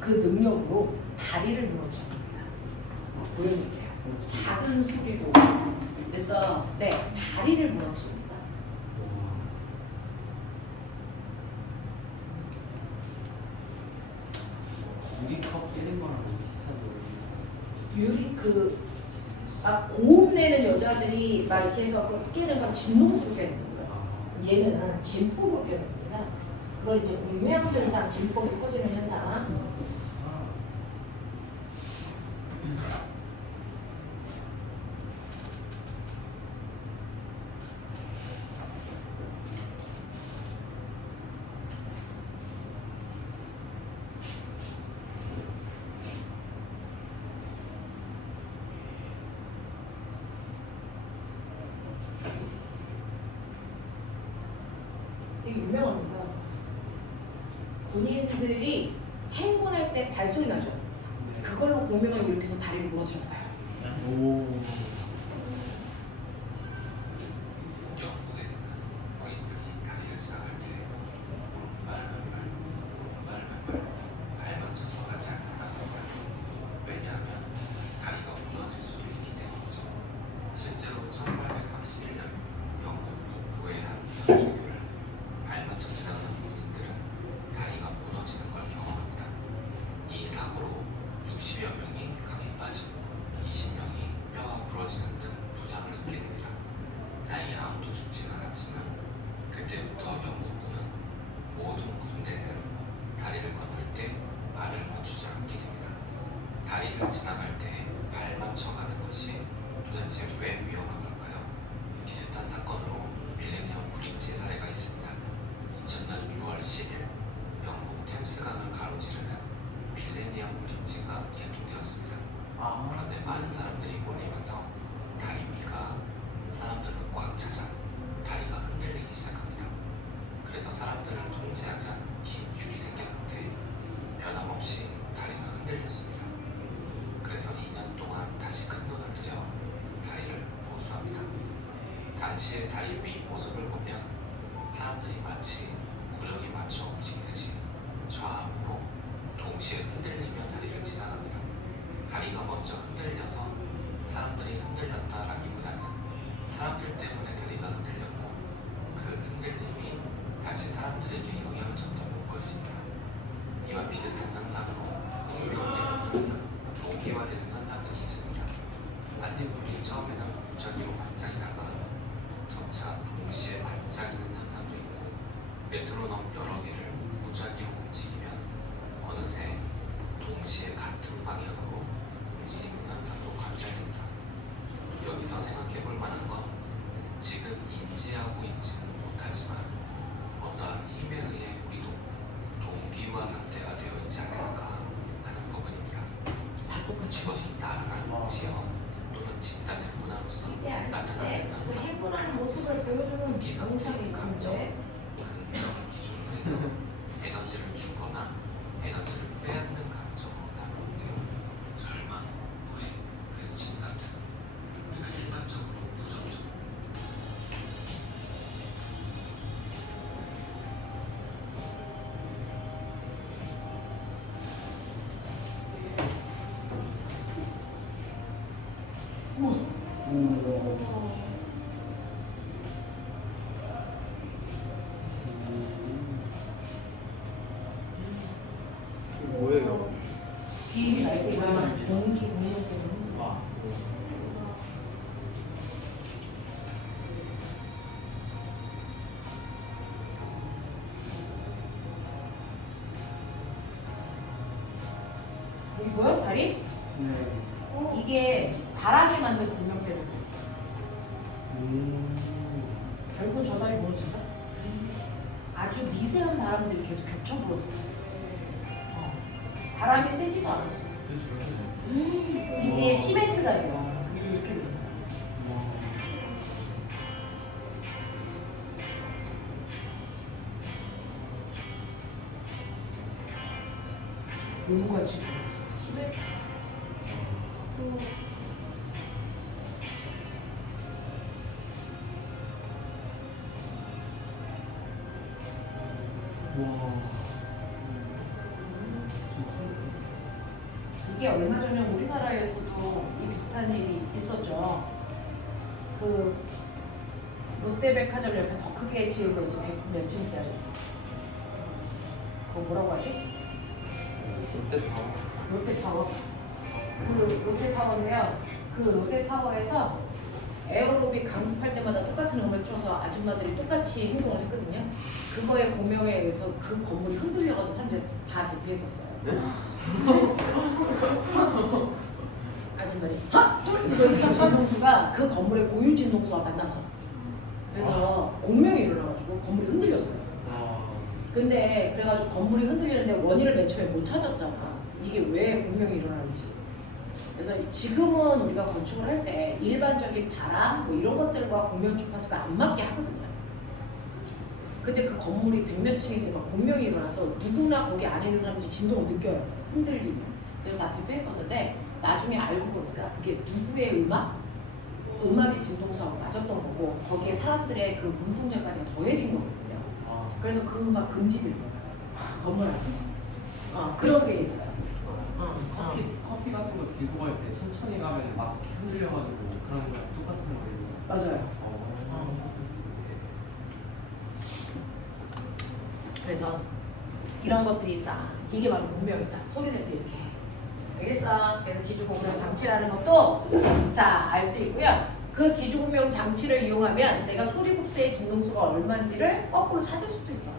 그 능력으로 다리를 무너뜨렸습니다. 보여드릴게요. 작은 소리로. 그래서 네, 다리를 무너뜨립니다. 유리컵 깨는 거랑 비슷한 거예요. 유리 고음 내는 여자들이 막 이렇게 해서 그 깨는 건 진동수로 깨는 거예요. 얘는 진폭으로 깨는 겁니다. 그걸 이제 운명 현상, 진폭이 커지는 현상. 되게 유명합니다. 군인들이 행군할 때 발소리 나죠. 그걸로 공명을 일으켜서 다리를 무너뜨렸어요. 오. 영국에서는 군인들이 다리를 쌓을 때 오른발 발만 쳐서 가지 않는다고 합니다. 왜냐하면 다리가 무너질 수도 있기 때문이죠. 실제로 1831년 영국 북부의 한 민주교를 발맞춰 지나가는 군인들은 다리가 무너지는 걸 경험합니다. 이 사고로 60여 명이 강에 빠지고 20명이 뼈가 부러지는 등 부상을 입게 됩니다. 다행히 아무도 죽지는 않았지만 그때부터 영국군은 모든 군대는 다리를 건널 때 발을 맞추지 않게 됩니다. 다리를 지나갈 때 발 맞춰가는 것이 도대체 왜 위험한 걸까요? 비슷한 사건으로 밀레니엄 브릿지 사례가 있습니다. 2000년 6월 10일 영국 템스강을 가로지르는 밀레니엄 브릿지가 개통되었습니다. 그런데 많은 사람들이 몰리면서 다리 위가 사람들을 꽉 차자 다리가 흔들리기 시작합니다. 그래서 사람들을 통제하자 긴 줄이 생겼는데 변함없이 다리는 흔들렸습니다. 그래서 2년 동안 다시 큰 돈을 들여 다리를 보수합니다. 당시의 다리 위 모습을 보면 사람들이 마치 구령에 맞춰 움직이듯이 좌우로 동시에 흔들리며 다리를 지나갑니다. 다리가 먼저 흔들려서 사람들이 흔들렸다라기보다는 사람들 때문에 다리가 흔들렸고 그 흔들림이 다시 사람들에게 영향을 줬다고 보여집니다. 이와 비슷한 현상으로 공명되는 현상, 동기화되는 현상들이 있습니다. 반딧불이 처음에는 무작위로 반짝이다가 점차 동시에 반짝이는 현상도 있고 메트로놈 여러 개를 무작위로 움직이면 어느새 동시에 같은 방향으로 움직이는 현상도 관찰됩니다. 여기서 생각해볼 만한 건 지금 인지하고 있지는 못하지만 어떠한 힘에 의해 우리도 동기화 상태가 되어 있지 않을까 하는 부분입니다. 이것이 나라나 지역 또는 집단의 문화로서 나타나는 그 현상, 행군하는 모습을 보여주는 영상이 있었는데 긍정을 기준으로 해서 에너지를 주거나 에너지를 빼앗는 감정으로 나누는데요. 절망, 후회, 근심 같은 우리가 일반적으로 부정적 뭐예요? 비행기 날때 일어나는 공기 공룡 때문에 와. 여기 뭐야 다리? 네. 이게 바람이 만든 공룡대는 거예요. 결국은 저 다리 무너진다? 아주 미세한 바람들이 계속 겹쳐 불어서 바람이 세지도 않았어. 이게 시멘트 다리야. 그게 이렇게 되는 거야. 공부가 지금 집에 또 와. 이게 얼마 전에 우리나라에서도 이 비슷한 일이 있었죠. 그 롯데백화점 옆에 더 크게 지은 거 있지, 100몇 층짜리. 그거 뭐라고 하지? 롯데타워. 롯데타워. 그 롯데타워인데요. 그 롯데타워에서 에어로빅 강습할 때마다 똑같은 음을 틀어서 아줌마들이 똑같이 행동을 했거든요. 그거에 공명에 의해서 그 건물이 흔들려가지고 사람들이 다 대피했었어요. 아줌마들이 이 진동수가 그 건물의 고유 진동수와 만났어. 그래서 공명이 일어나가지고 건물이 흔들렸어요. 와. 근데 그래가지고 건물이 흔들리는데 원인을 맨 처음에 못 찾았잖아. 이게 왜 공명이 일어나는지. 그래서 지금은 우리가 건축을 할 때 일반적인 바람 뭐 이런 것들과 공명 주파수가 안 맞게 하거든요. 근데 그 건물이 100몇 층인데 막 공명이 일어나서 누구나 거기 안에 있는 사람들이 진동을 느껴요. 흔들리면. 그래서 다 대피했었는데 나중에 알고 보니까 그게 누구의 음악의 진동수하고 맞았던 거고 거기에 사람들의 그 문동력까지 더해진 거거든요. 아. 그래서 그 음악 금지됐어요. 건물 안에. 그런 게 있어요. 커피 같은 거 들고 갈 때 천천히 가면 막 흔들려가지고 그런 거랑 똑같은 거예요. 맞아요. 그래서 이런 것들이 있다. 이게 바로 공명이다. 소리 낼 때 이렇게 해. 알겠어? 그래서 기주공명 장치라는 것도 자, 알 수 있고요. 그 기주공명 장치를 이용하면 내가 소리 흡수의 진동수가 얼마인지를 거꾸로 찾을 수도 있어.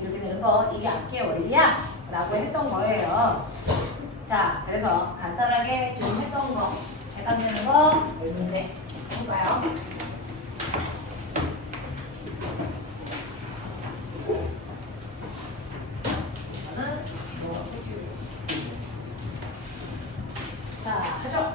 이렇게 되는 거 이게 악기의 원리야 라고 했던 거예요. 자, 그래서 간단하게 지금 했던 거 해당되는 거 문제 해볼까요? 자, 하죠.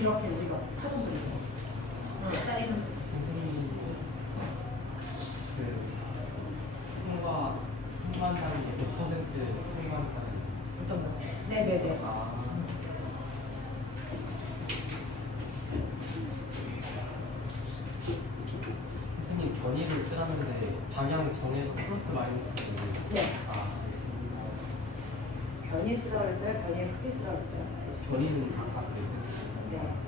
이렇게 우리가 파동을 모습. 사이먼스. 선생님이 그 통과한다는 게100% 통과한다는 어떤 거? 네네네. 선생님 견이를 쓰라는데 방향 정해서 플러스 마이너스 네. 알겠습니다. 변이 쓰라고 했어요? 변이 크게 쓰라고 했어요? 견이는 각각 있습니다. 네.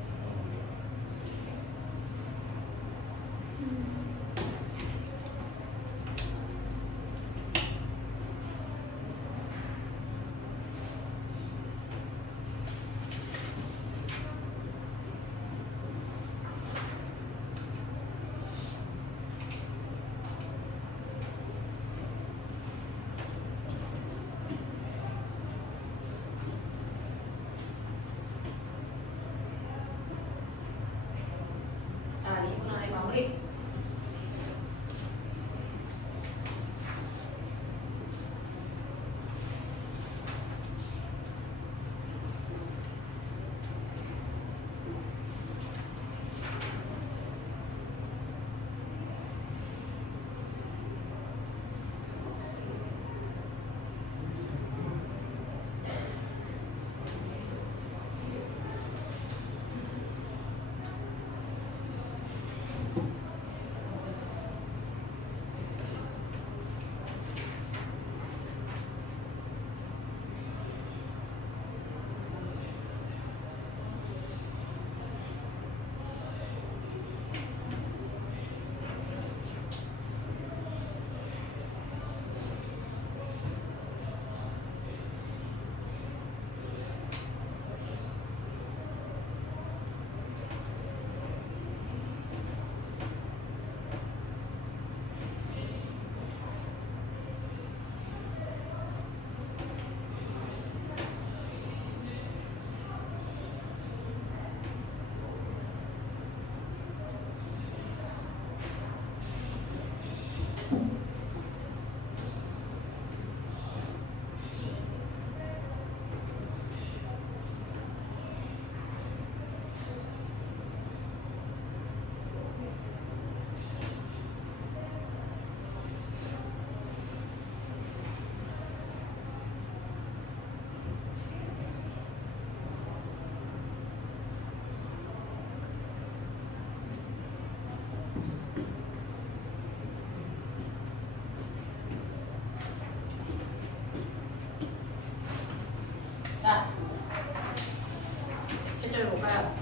문제 볼까요?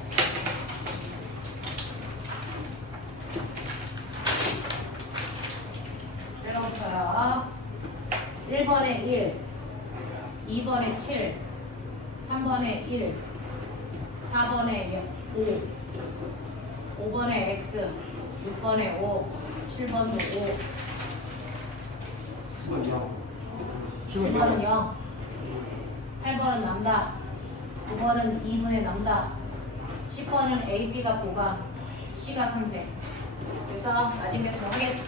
제가부터요. 1번에 1, 2번에 7, 3번에 1, 4번에 5, 5번에 X, 6번에 5, 7번도 5, 수건 이하고 7번은 0, 8번은 남다, 9번은 2분의 남다, 10번은 A, B가 보강, C가 상대. 그래서 아직 계속 확인.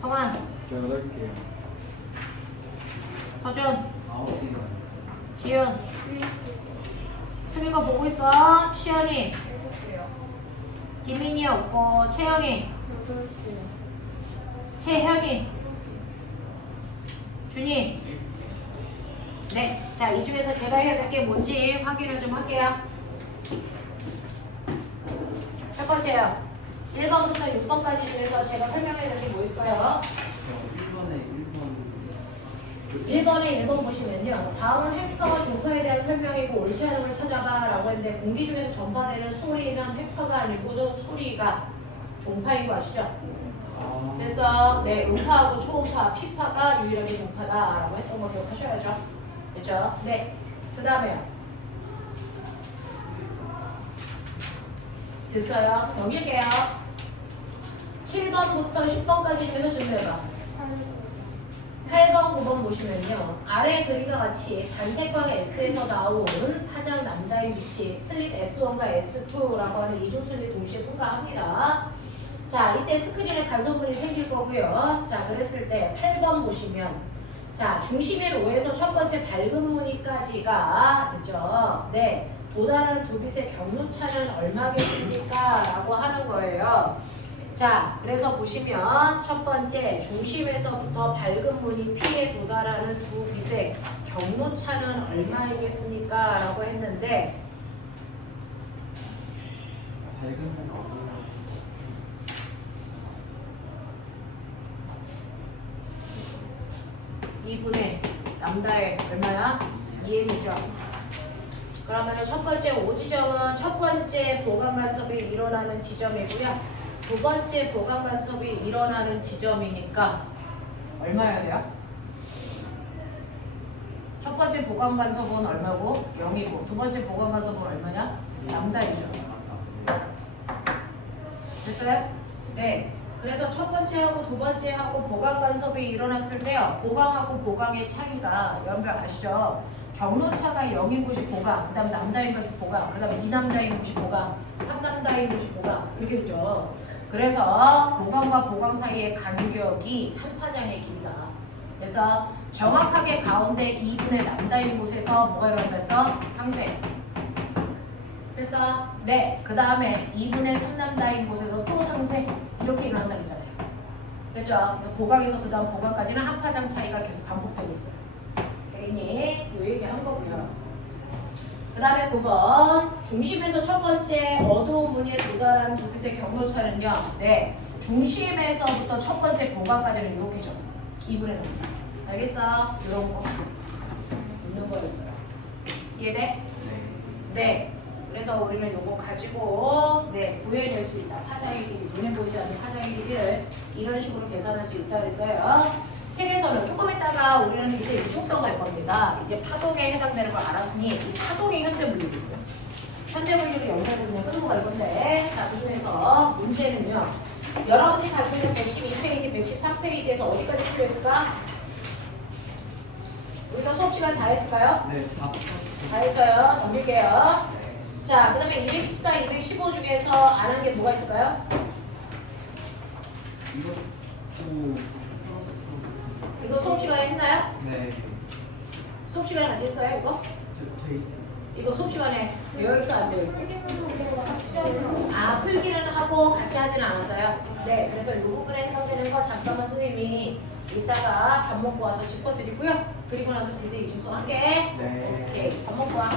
성환, 저 8개요. 서준, 9개가 지윤, 수민 거 보고 있어. 시연이, 지민이 없고 채영이, 채현이, 준이. 네, 자, 이 중에서 제가 해야 될 게 뭔지 확인을 좀 할게요. 첫 번째요. 1번부터 6번까지 중에서 제가 설명해야 될 게 뭐 있을까요? 1번에 1번 보시면요. 다음은 획파와 종파에 대한 설명이고 옳지 않은 걸 찾아봐 라고 했는데 공기 중에서 전파되는 소리는 획파가 아니고 소리가 종파인 거 아시죠? 그래서 네, 음파하고 초음파, 피파가 유일하게 종파다 라고 했던 거 기억하셔야죠. 됐죠? 네. 그 다음에요. 됐어요. 넘길게요. 7번부터 10번까지 중에서 준비해봐. 8번, 9번 보시면요. 아래 그림과 같이 단색광 S에서 나온 파장 남다의 위치, 슬릿 S1과 S2라고 하는 이중 슬릿 동시에 통과합니다. 자, 이때 스크린에 간소문이 생길 거고요. 자, 그랬을 때 8번 보시면 자, 중심의 로에서 첫 번째 밝은 무늬까지가 그죠? 네, 도달하는 두 빛의 경로차는 얼마겠습니까? 라고 하는 거예요. 자, 그래서 보시면 첫 번째 중심에서부터 밝은 무늬 P에 도달하는 두 빛의 경로차는 얼마이겠습니까? 라고 했는데 밝은 거 2분의 람다의 얼마야? 2m이죠. 그러면 첫 번째 O지점은 첫 번째 보강 간섭이 일어나는 지점이고요. 두 번째 보강 간섭이 일어나는 지점이니까 얼마여야 돼요? 첫 번째 보강 간섭은 얼마고? 0이고 두 번째 보강 간섭은 얼마냐? 람다이죠. 됐어요? 네. 그래서 첫 번째하고 두 번째하고 보강 간섭이 일어났을 때요. 보강하고 보강의 차이가 여러분들 아시죠? 경로차가 0인 곳이 보강, 그 다음 남다인 곳이 보강, 그 다음 2남다인 곳이 보강, 3남다인 곳이 보강 이렇게 되죠. 그래서 보강과 보강 사이의 간격이 한 파장의 길이다. 그래서 정확하게 가운데 2분의 남다인 곳에서 뭐가 일어난다 했어? 상세. 됐어? 네. 그 다음에 2분의 3남다인 곳에서 또 상세. 이렇게 일어난다 그랬잖아요. 그렇죠? 그래서 보강에서 그 다음 보강까지는 한 파장 차이가 계속 반복되고 있어요. 되겠니? 요 얘기 한 거고요. 그 다음에 9번 중심에서 첫 번째 어두운 무늬에 도달하는 두 빛의 경로차는요. 네. 중심에서부터 첫 번째 보강까지는 이렇게죠. 2분의 넘다. 알겠어? 이런 거. 있는 거였어요. 이해돼? 네. 그래서 우리는 요거 가지고 네 구해낼 수 있다. 파장의 길이, 눈에 보이지 않는 파장의 길이를 이런 식으로 계산할 수 있다 그랬어요. 책에서는 조금 있다가 우리는 이제 이중성 갈 겁니다. 이제 파동에 해당되는 걸 알았으니 이 파동이 현대물리거든요. 현대물리로 연결을 그냥 끌고 갈 건데 자, 그 중에서 문제는요. 여러분이 가지고 있는 112페이지, 113페이지에서 어디까지 풀려있을까? 우리가 수업 시간 다 했을까요? 네, 다 했어요. 넘길게요. 자, 그 다음에 214, 215 중에서 안 한 게 뭐가 있을까요? 이거 수업 시간에 했나요? 네, 수업 시간에 같이 했어요, 이거? 돼 있어요. 이거 수업 시간에 되어 있어, 안 되어 있어? 같이 하면 아, 풀기는 하고 같이 하진 않았어요. 네, 그래서 이 부분에 해당되는 거 잠깐만 선생님이 이따가 밥 먹고 와서 짚어드리고요. 그리고 나서 비세 이중성 한 개. 네. 오케이, 밥 먹고 와.